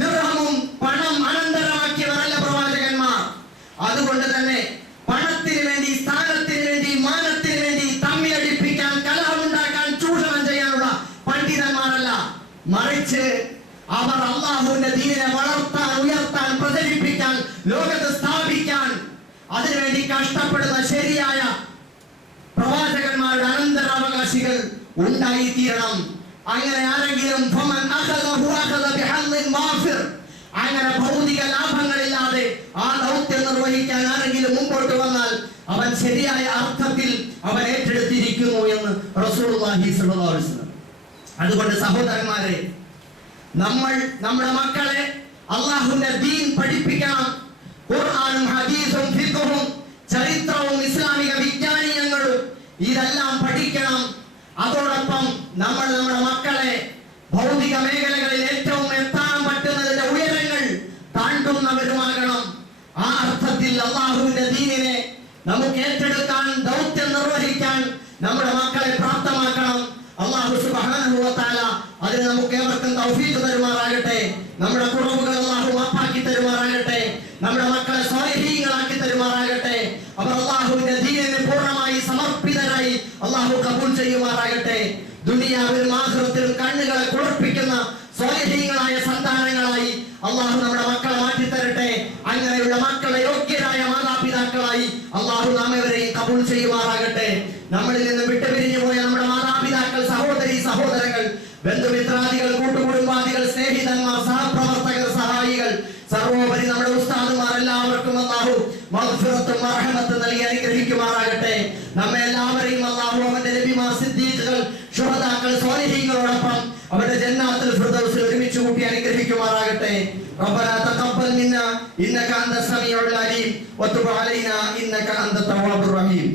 ദിർഹമും പണം അനന്തരമാക്കിയവരല്ല പ്രവാചകന്മാർ. അതുകൊണ്ട് തന്നെ പണത്തിന് വേണ്ടി, സ്ഥാനത്തിന് വേണ്ടി, മാനത്തിന് വേണ്ടി തമ്മിലടിപ്പിക്കാൻ, കലഹമുണ്ടാക്കാൻ, ചൂഷണം ചെയ്യാനുള്ള പണ്ഡിതന്മാരല്ല. മറിച്ച് അവർ അല്ലാഹുവിന്റെ ദീനിനെ വളർത്താൻ, ഉയർത്താൻ, പ്രചരിപ്പിക്കാൻ, ലോകത്ത് സ്ഥാപിക്കാൻ അതിനുവേണ്ടി കഷ്ടപ്പെടുന്ന ശരിയായ പ്രവാചകന്മാരുടെ അനന്തരാവകാശികൾ ഉണ്ടായിത്തീരണം. അങ്ങനെ ആരെങ്കിലും അങ്ങനെ ഭൗതിക ലാഭങ്ങളില്ലാതെ ആ ദൗത്യം നിർവഹിക്കാൻ ആരെങ്കിലും മുമ്പോട്ട് വന്നാൽ അവൻ ശരിയായ അർത്ഥത്തിൽ അവൻ ഏറ്റെടുത്തിരിക്കുന്നു എന്ന് റസൂലുള്ളാഹി സ്വല്ലല്ലാഹു അലൈഹി വസല്ലം. അതുകൊണ്ട് സഹോദരന്മാരെ, നമ്മൾ നമ്മുടെ മക്കളെ അല്ലാഹുവിന്റെ ദീൻ പഠിപ്പിക്കണം. ഖുർആനും ഹദീസും ഫിഖ്ഹും ചരിത്രവും ഇസ്ലാമിക വിജ്ഞാനീയങ്ങളും ഇതെല്ലാം പഠിക്കണം. അതോടൊപ്പം നമ്മൾ നമ്മുടെ മക്കളെ ഭൗതിക മേഖലകളിൽ ഏറ്റവും എത്താൻ പറ്റുന്നതിന്റെ ഉയരങ്ങൾ താണ്ടുന്നവരുമാകണം. ആ അർത്ഥത്തിൽ അല്ലാഹുവിന്റെ ദീനിനെ നമുക്ക് ഏറ്റെടുക്കാൻ, ദൗത്യം നിർവഹിക്കാൻ നമ്മുടെ മക്കളെ പ്രാപ്തമാക്കണം. അല്ലാഹു സുബ്ഹാനഹു വ തആല അതിന് നമുക്ക് ഏവർക്കും തൗഫീഖ് തരുമാറാകട്ടെ. നമ്മുടെ കുറവുകൾ അല്ലാഹു മാപ്പാക്കി തരുമാറാകട്ടെ. ചെയ്യുമാറാകട്ടെ. ദുനിയാവിലും ആഖിറത്തിലും കണ്ണുകളെ കുളിർപ്പിക്കുന്ന സ്വാലിഹീങ്ങളായ സന്താനങ്ങളായി അള്ളാഹു നമ്മുടെ മക്കളെ മാറ്റി തരട്ടെ. അങ്ങനെയുള്ള മക്കളെ യോഗ്യരായ മാതാപിതാക്കളായി അള്ളാഹു നാം ഇവരെയും കബൂൽ ചെയ്യുമാറാകട്ടെ. നമ്മളിൽ നിന്ന് വിട്ടുപിരിഞ്ഞു പോയ നമ്മുടെ മാതാപിതാക്കൾ, സഹോദരി സഹോദരങ്ങൾ, ബന്ധുമിത്രാദികൾ, കൂട്ടുകുടുംബാദികൾ, സ്നേഹിതന്മാർ, സഹപ്രവർത്തകർ, സഹായികൾ, സർവോപരി നമ്മുടെ ഉസ്താദുമാർ എല്ലാവർക്കും അല്ലാഹു മഗ്ഫിറത്തും മർഹമത്തും നൽകി അനുഗ്രഹിക്കുമാറാകട്ടെ. നമ്മെ എല്ലാവരെയും അല്ലാഹു അവന്റെ നബിമാർ, സിദ്ദീഖുകൾ, ശുഹദാക്കൾ, സ്വാലിഹീങ്ങളോടൊപ്പം അവരുടെ ജന്നാത്തുൽ ഫിർദൗസിൽ ഒരുമിച്ച് കൂട്ടി അനുഗ്രഹിക്കുമാറാകട്ടെ. റബ്ബനാ തഖബ്ബൽ മിന്നാ ഇന്നക അന്ത സമീഉൽ അലീം വതുബ് അലൈനാ ഇന്നക അന്ത തവ്വാബുർ റഹീം.